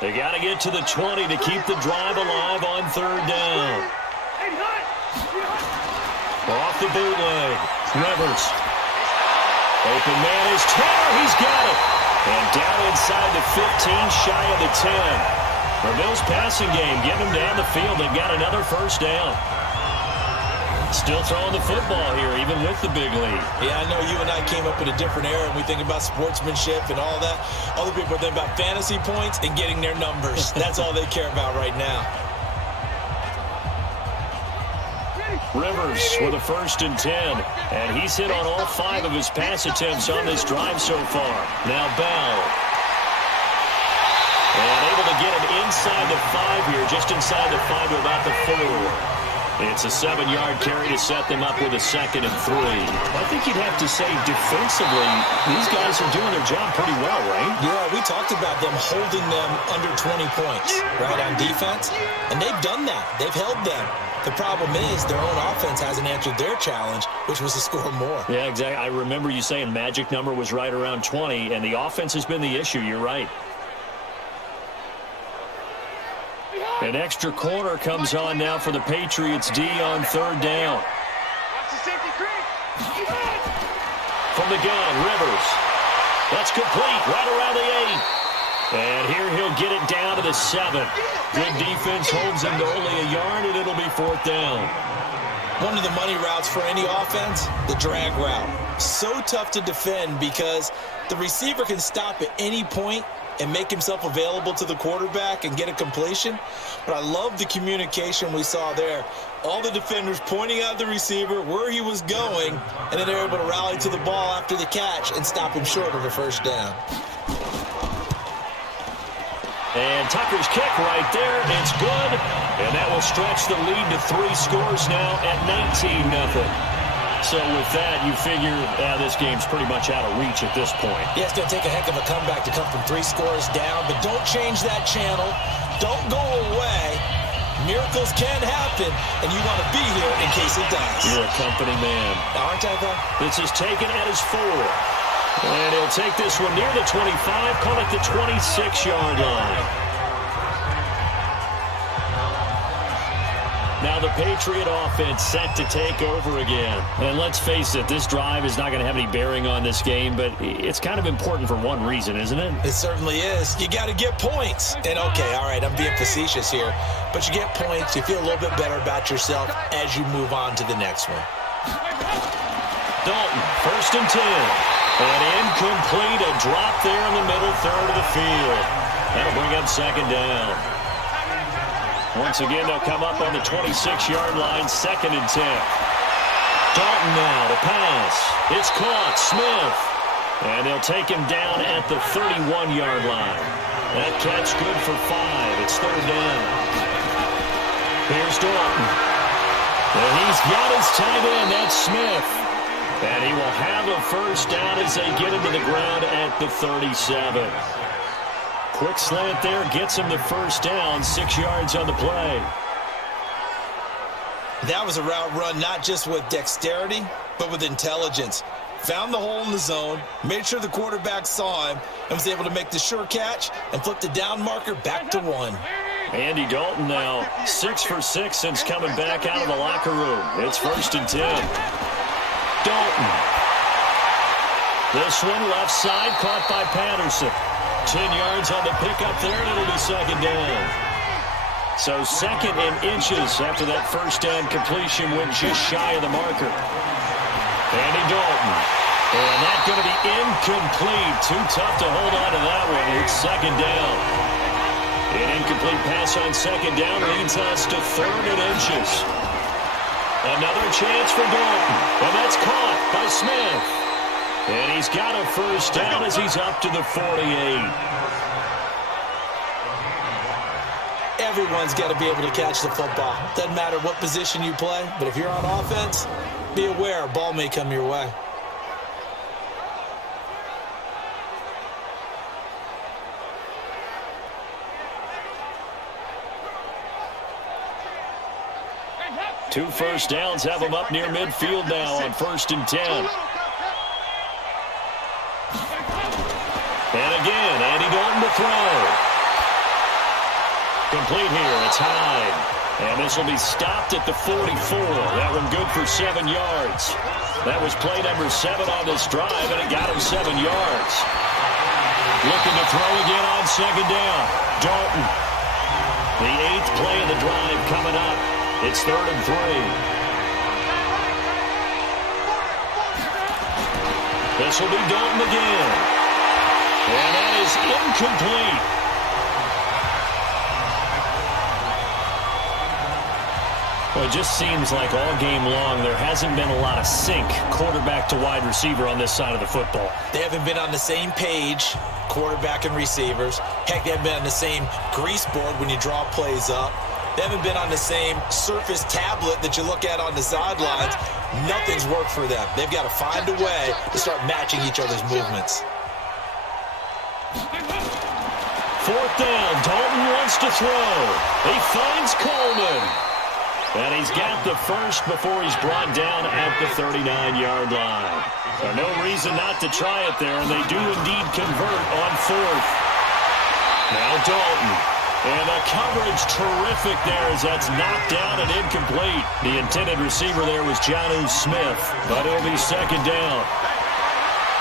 They got to get to the 20 to keep the drive alive on 3rd down. Off the bootleg. Rivers. Open man is Taylor. He's got it. And down inside the 15, shy of the 10. The Bills passing game, getting them down the field. They've got another 1st down. Still throwing the football here, even with the big lead. Yeah, I know you and I came up in a different era, and we think about sportsmanship and all that. Other people think about fantasy points and getting their numbers. That's all they care about right now. Rivers with a 1st and 10. And he's hit on all 5 of his pass attempts on this drive so far. Now Bell. And able to get him inside the 5 here, just inside the 5 to about the 4. It's a 7-yard carry to set them up with a 2nd and 3. I think you'd have to say defensively, these guys are doing their job pretty well, right? Yeah, we talked about them holding them under 20 points, right, on defense. And they've done that. They've held them. The problem is their own offense hasn't answered their challenge, which was to score more. Yeah, exactly. I remember you saying magic number was right around 20, and the offense has been the issue. You're right. An extra corner comes on now for the Patriots D on 3rd down. From the gun, Rivers. That's complete right around the 8. And here he'll get it down to the 7. Good defense holds him to only a yard, and it'll be 4th down. One of the money routes for any offense, the drag route. So tough to defend because the receiver can stop at any point and make himself available to the quarterback and get a completion. But I love the communication we saw there. All the defenders pointing out the receiver where he was going, and then they're able to rally to the ball after the catch and stop him short of a first down. And Tucker's kick right there. It's good. And that will stretch the lead to 3 scores now at 19-0. So with that, you figure this game's pretty much out of reach at this point. Yeah, it's going to take a heck of a comeback to come from 3 scores down, but don't change that channel. Don't go away. Miracles can happen, and you want to be here in case it does. You're a company man. Aren't I, though? This is taken at his 4. And he'll take this one near the 25, call it the 26-yard line. Now the Patriot offense set to take over again. And let's face it, this drive is not going to have any bearing on this game, but it's kind of important for one reason, isn't it? It certainly is. You got to get points. And okay, all right, I'm being facetious here, but you get points, you feel a little bit better about yourself as you move on to the next one. Dalton, 1st and 10. And incomplete, a drop there in the middle third of the field. That'll bring up 2nd down. Once again, they'll come up on the 26-yard line, 2nd and 10. Dalton now to pass. It's caught, Smith. And they'll take him down at the 31-yard line. That catch good for 5. It's 3rd down. Here's Dalton. And he's got his tight end, that's Smith. And he will have a first down as they get him to the ground at the 37. Quick slant there gets him the first down, 6 yards on the play. That was a route run not just with dexterity, but with intelligence. Found the hole in the zone, made sure the quarterback saw him, and was able to make the sure catch and flip the down marker back to 1. Andy Dalton now 6 for 6 since coming back out of the locker room. It's 1st and 10. Dalton. This one left side caught by Patterson. 10 yards on the pickup there, and it'll be 2nd down. So 2nd and inches after that first down completion went just shy of the marker. Andy Dalton. And that's going to be incomplete. Too tough to hold on to that one. It's 2nd down. An incomplete pass on 2nd down leads us to 3rd and inches. Another chance for Dalton. And that's caught by Smith. And he's got a first down as he's up to the 48. Everyone's got to be able to catch the football. Doesn't matter what position you play, but if you're on offense, be aware a ball may come your way. Two first downs have him up near midfield now on 1st and 10. And again, Andy Dalton to throw. Complete here, it's Hyde. And this will be stopped at the 44. That one good for 7 yards. That was play number 7 on this drive, and it got him 7 yards. Looking to throw again on 2nd down. Dalton. The 8th play of the drive coming up. It's 3rd and 3. This will be Dalton again. And that is incomplete. Well, it just seems like all game long there hasn't been a lot of sync quarterback to wide receiver on this side of the football. They haven't been on the same page, quarterback and receivers. Heck, they haven't been on the same grease board when you draw plays up. They haven't been on the same surface tablet that you look at on the sidelines. Nothing's worked for them. They've got to find a way to start matching each other's movements. 4th down. Dalton wants to throw. He finds Coleman. And he's got the first before he's brought down at the 39-yard line. So no reason not to try it there, and they do indeed convert on 4th. Now Dalton. And the coverage terrific there as that's knocked down and incomplete. The intended receiver there was Jonnu Smith, but it'll be 2nd down.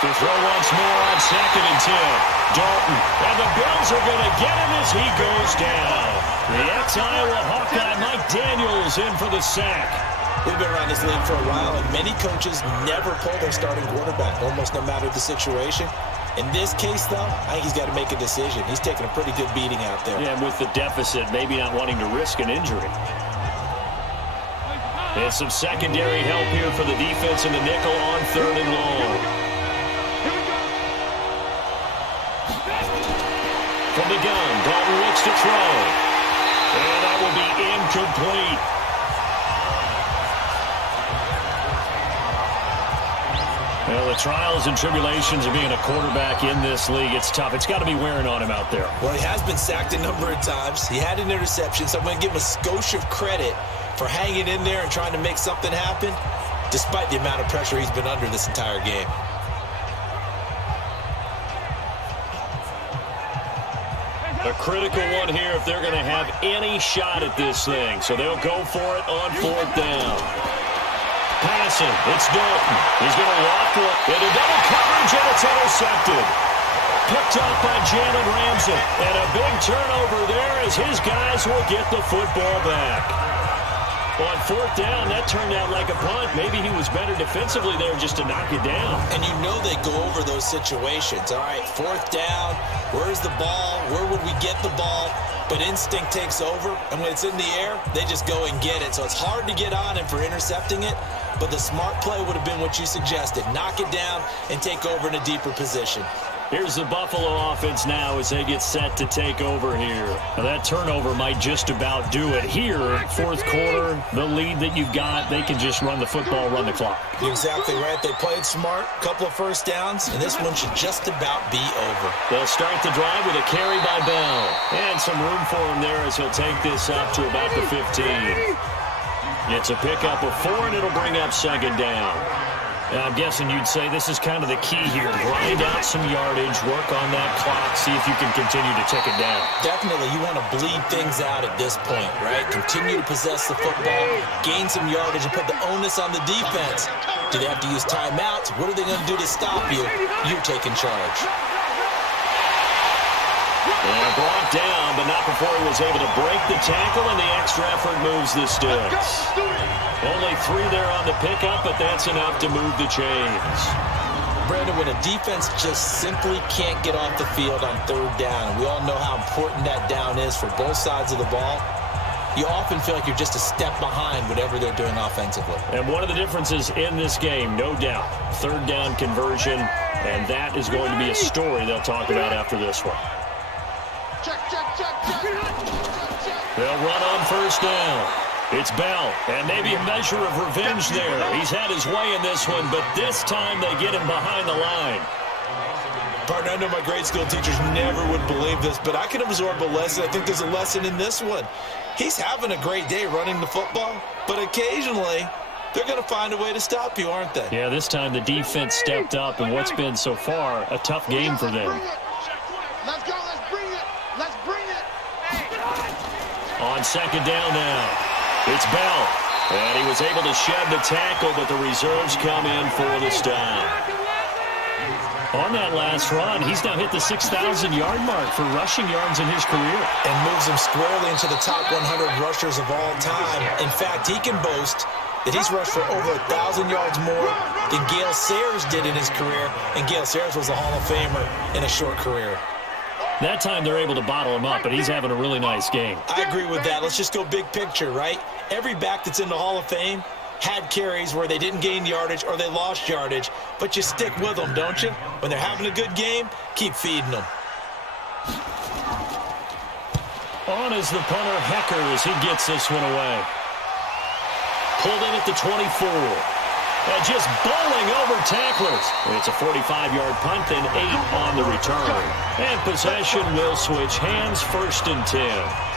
To throw once more on 2nd and 10. Dalton, and the Bills are going to get him as he goes down. The ex-Iowa Hawkeye Mike Daniels in for the sack. We've been around this league for a while, and many coaches never pull their starting quarterback, almost no matter the situation. In this case, though, I think he's got to make a decision. He's taking a pretty good beating out there. Yeah, and with the deficit, maybe not wanting to risk an injury. And some secondary help here for the defense in the nickel on 3rd and long. From the gun, Dalton looks to throw. And that will be incomplete. Well, the trials and tribulations of being a quarterback in this league, it's tough. It's got to be wearing on him out there. Well, he has been sacked a number of times. He had an interception, so I'm going to give him a skosh of credit for hanging in there and trying to make something happen, despite the amount of pressure he's been under this entire game. A critical one here if they're going to have any shot at this thing. So they'll go for it on 4th down. Passing, it's Dalton. He's going to lock one into double coverage, and it's intercepted. Picked up by Jalen Ramsey. And a big turnover there as his guys will get the football back. On 4th down, that turned out like a punt. Maybe he was better defensively there just to knock it down. And you know they go over those situations. All right, 4th down, where's the ball? Where would we get the ball? But instinct takes over, and when it's in the air, they just go and get it. So it's hard to get on him for intercepting it, but the smart play would have been what you suggested. Knock it down and take over in a deeper position. Here's the Buffalo offense now as they get set to take over here. Now that turnover might just about do it here. 4th quarter, the lead that you've got, they can just run the football, run the clock. You're exactly right. They played smart, couple of first downs, and this one should just about be over. They'll start the drive with a carry by Bell. And some room for him there as he'll take this up to about the 15. It's a pickup of 4, and it'll bring up 2nd down. I'm guessing you'd say this is kind of the key here. Grind out some yardage, work on that clock, see if you can continue to tick it down. Definitely, you want to bleed things out at this point, right? Continue to possess the football, gain some yardage, and put the onus on the defense. Do they have to use timeouts? What are they going to do to stop you? You're taking charge. And brought down, but not before he was able to break the tackle, and the extra effort moves the sticks. Only 3 there on the pickup, but that's enough to move the chains. Brandon, when a defense just simply can't get off the field on 3rd down, and we all know how important that down is for both sides of the ball, you often feel like you're just a step behind whatever they're doing offensively. And one of the differences in this game, no doubt, 3rd down conversion, and that is going to be a story they'll talk about after this one. They'll run on 1st down. It's Bell, and maybe a measure of revenge there. He's had his way in this one, but this time they get him behind the line. Partner, I know my grade school teachers never would believe this, but I can absorb a lesson. I think there's a lesson in this one. He's having a great day running the football, but occasionally they're going to find a way to stop you, aren't they? Yeah, this time the defense stepped up in what's been so far a tough game for them. Let's go, let's bring it, let's bring it. On 2nd down now, it's Bell. And he was able to shed the tackle, but the reserves come in for the stop. On that last run, he's now hit the 6,000-yard mark for rushing yards in his career. And moves him squarely into the top 100 rushers of all time. In fact, he can boast that he's rushed for over 1,000 yards more than Gale Sayers did in his career. And Gale Sayers was a Hall of Famer in a short career. That time they're able to bottle him up, but he's having a really nice game. I agree with that. Let's just go big picture, right? Every back that's in the Hall of Fame had carries where they didn't gain yardage or they lost yardage, but you stick with them, don't you? When they're having a good game, keep feeding them. On is the punter, Hecker, as he gets this one away. Pulled in at the 24. And just bowling over tacklers. It's a 45-yard punt and 8 on the return. And possession will switch hands, 1st and 10.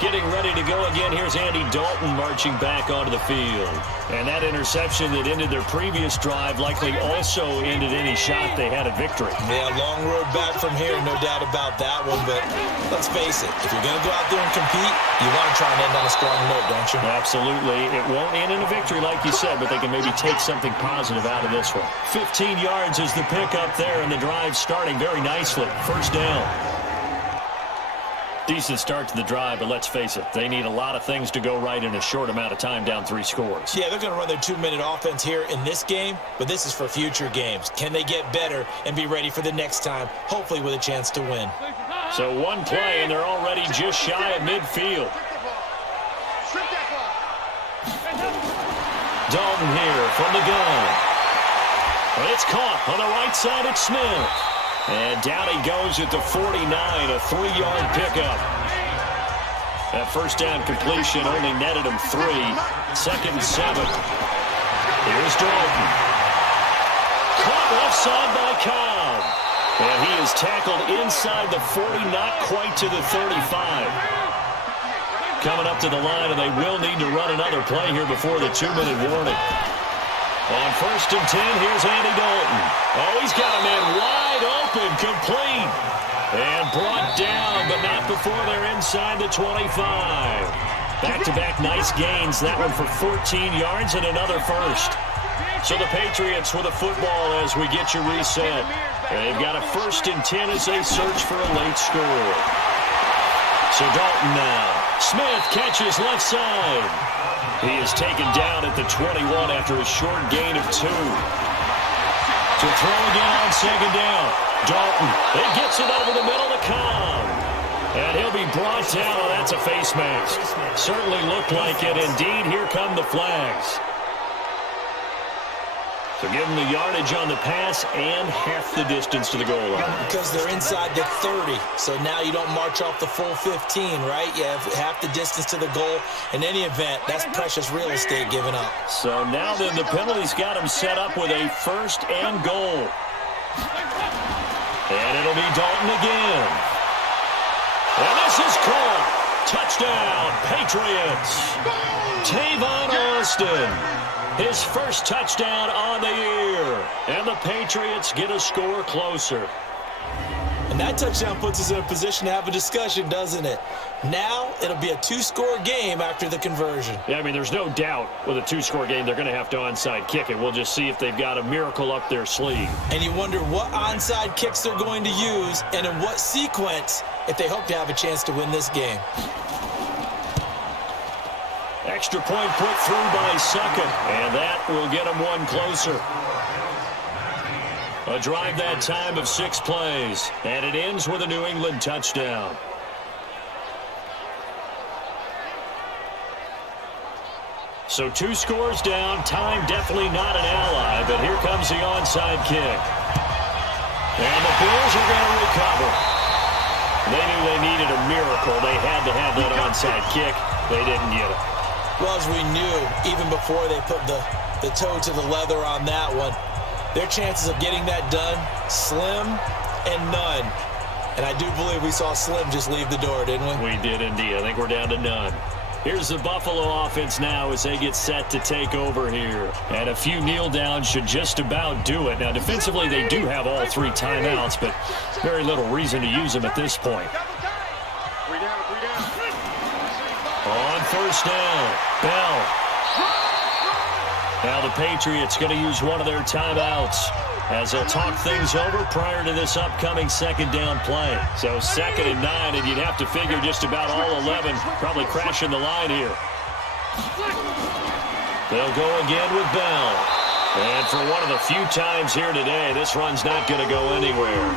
Getting ready to go again. Here's Andy Dalton marching back onto the field. And that interception that ended their previous drive likely also ended any shot they had at victory. Yeah, long road back from here, no doubt about that one. But let's face it, if you're going to go out there and compete, you want to try and end on a strong note, don't you? Absolutely. It won't end in a victory like you said, but they can maybe take something positive out of this one. 15 yards is the pickup there, and the drive starting very nicely. 1st down. Decent start to the drive, but let's face it, they need a lot of things to go right in a short amount of time, down 3 scores. Yeah, they're going to run their 2-minute offense here in this game, but this is for future games. Can they get better and be ready for the next time, hopefully with a chance to win? So one play, and they're already just shy of midfield. Dalton here from the gun. But it's caught on the right side at Smith. And down he goes at the 49, a 3-yard pickup. That first down completion only netted him 3. 2nd and 7. Here's Dalton. Caught left side by Cobb. And he is tackled inside the 40, not quite to the 35. Coming up to the line, and they will need to run another play here before the 2-minute warning. On 1st and 10, here's Andy Dalton. Oh, he's got a man wide open, complete. And brought down, but not before they're inside the 25. Back-to-back nice gains. That one for 14 yards and another first. So the Patriots with a football as we get you reset. They've got a 1st and 10 as they search for a late score. So Dalton now. Smith catches left side. He is taken down at the 21 after a short gain of 2. To throw again on 2nd down. Dalton, it gets it over the middle to Cobb. And he'll be brought down. Oh, that's a face mask. Certainly looked like it. Indeed, here come the flags. So give them the yardage on the pass and half the distance to the goal line. Because they're inside the 30, so now you don't march off the full 15, right? You have half the distance to the goal. In any event, that's precious real estate given up. So now then the penalty's got him set up with a 1st and goal. And it'll be Dalton again. And this is caught. Touchdown, Patriots. Tavon Austin. His first touchdown on the year. And the Patriots get a score closer. And that touchdown puts us in a position to have a discussion, doesn't it? Now it'll be a 2-score game after the conversion. Yeah, I mean, there's no doubt with a 2-score game they're going to have to onside kick it. We'll just see if they've got a miracle up their sleeve. And you wonder what onside kicks they're going to use and in what sequence if they hope to have a chance to win this game. Extra point put through by Suckup, and that will get them one closer. A drive that time of 6 plays, and it ends with a New England touchdown. So 2 scores down, time definitely not an ally, but here comes the onside kick. And the Bills are going to recover. They knew they needed a miracle. They had to have that onside kick. They didn't get it. Well, as we knew, even before they put the toe to the leather on that one, their chances of getting that done, slim and none. And I do believe we saw Slim just leave the door, didn't we? We did indeed. I think we're down to none. Here's the Buffalo offense now as they get set to take over here. And a few kneel downs should just about do it. Now, defensively, they do have all 3 timeouts, but very little reason to use them at this point. On 1st down, Bell. Now the Patriots going to use one of their timeouts as they'll talk things over prior to this upcoming 2nd down play. So 2nd and 9, and you'd have to figure just about all 11 probably crashing the line here. They'll go again with Bell. And for one of the few times here today, this run's not going to go anywhere.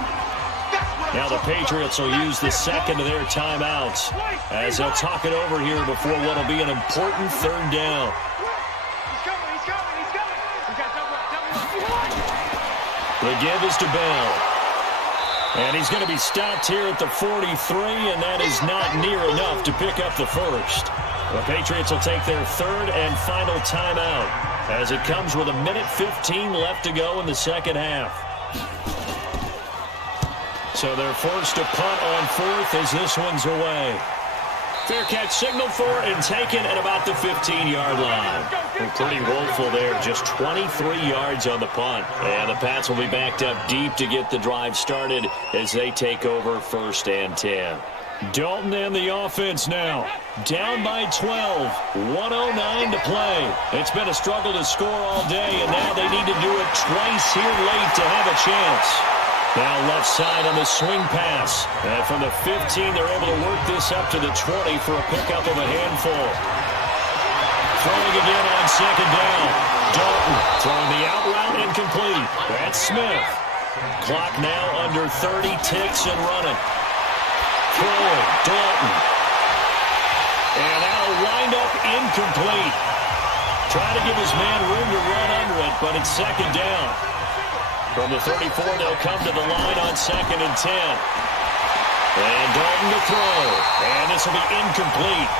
Now the Patriots will use the 2nd of their timeouts as they'll talk it over here before what will be an important 3rd down. The give is to Bell. And he's going to be stopped here at the 43, and that is not near enough to pick up the first. The Patriots will take their 3rd and final timeout as it comes with 1:15 left to go in the 2nd half. So they're forced to punt on 4th as this one's away. Fair catch signaled for and taken at about the 15-yard line. We're pretty woeful there, just 23 yards on the punt. And the Pats will be backed up deep to get the drive started as they take over 1st and 10. Dalton and the offense now. Down by 12. 1:09 to play. It's been a struggle to score all day, and now they need to do it twice here late to have a chance. Now left side on the swing pass. And from the 15, they're able to work this up to the 20 for a pickup of a handful. Throwing again on second down. Dalton throwing the out route incomplete. That's Smith. Clock now under 30, ticks and running. Throwing, Dalton. And that'll wind up incomplete. Trying to give his man room to run under it, but it's second down. From the 34, they'll come to the line on 2nd and 10. And Dalton to throw. And this will be incomplete.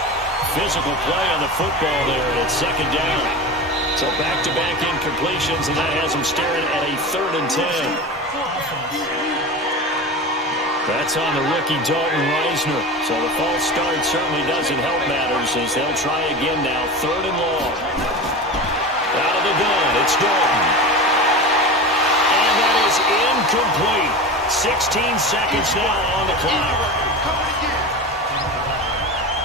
Physical play on the football there, and it's second down. So back-to-back incompletions, and that has them staring at a 3rd and 10. That's on the rookie Dalton Reisner. So the false start certainly doesn't help matters as they'll try again now, 3rd and long. Out of the gun, it's Dalton. And that is incomplete. 16 seconds now on the clock.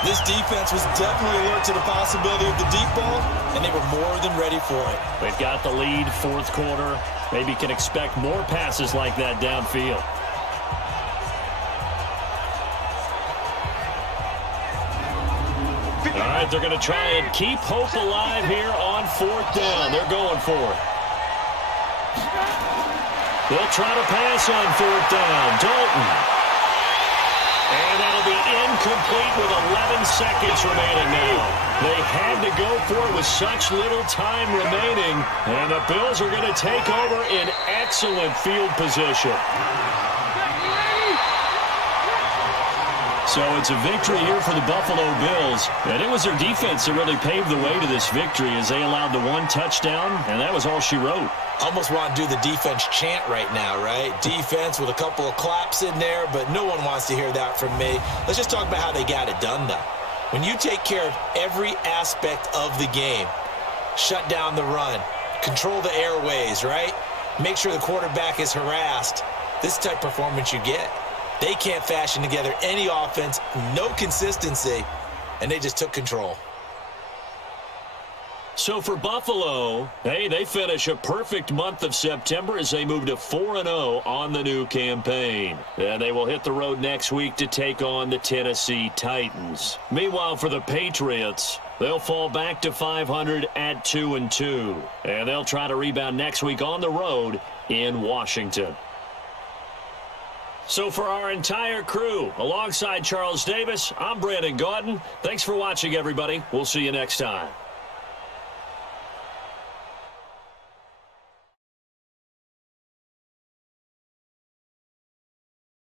This defense was definitely alert to the possibility of the deep ball, and they were more than ready for it. They've got the lead, 4th quarter. Maybe can expect more passes like that downfield. All right, they're going to try and keep hope alive here on 4th down. They're going for it. They'll try to pass on 4th down. Dalton. And that'll be incomplete with 11 seconds remaining now. They had to go for it with such little time remaining. And the Bills are going to take over in excellent field position. So it's a victory here for the Buffalo Bills. And it was their defense that really paved the way to this victory as they allowed the 1 touchdown, and that was all she wrote. Almost want to do the defense chant right now, right? Defense with a couple of claps in there, but no one wants to hear that from me. Let's just talk about how they got it done, though. When you take care of every aspect of the game, shut down the run, control the airways, right? Make sure the quarterback is harassed. This type of performance you get. They can't fashion together any offense, no consistency, and they just took control. So for Buffalo, hey, they finish a perfect month of September as they move to 4-0 on the new campaign. And they will hit the road next week to take on the Tennessee Titans. Meanwhile, for the Patriots, they'll fall back to 500 at 2-2. And they'll try to rebound next week on the road in Washington. So for our entire crew, alongside Charles Davis, I'm Brandon Gaudin. Thanks for watching, everybody. We'll see you next time.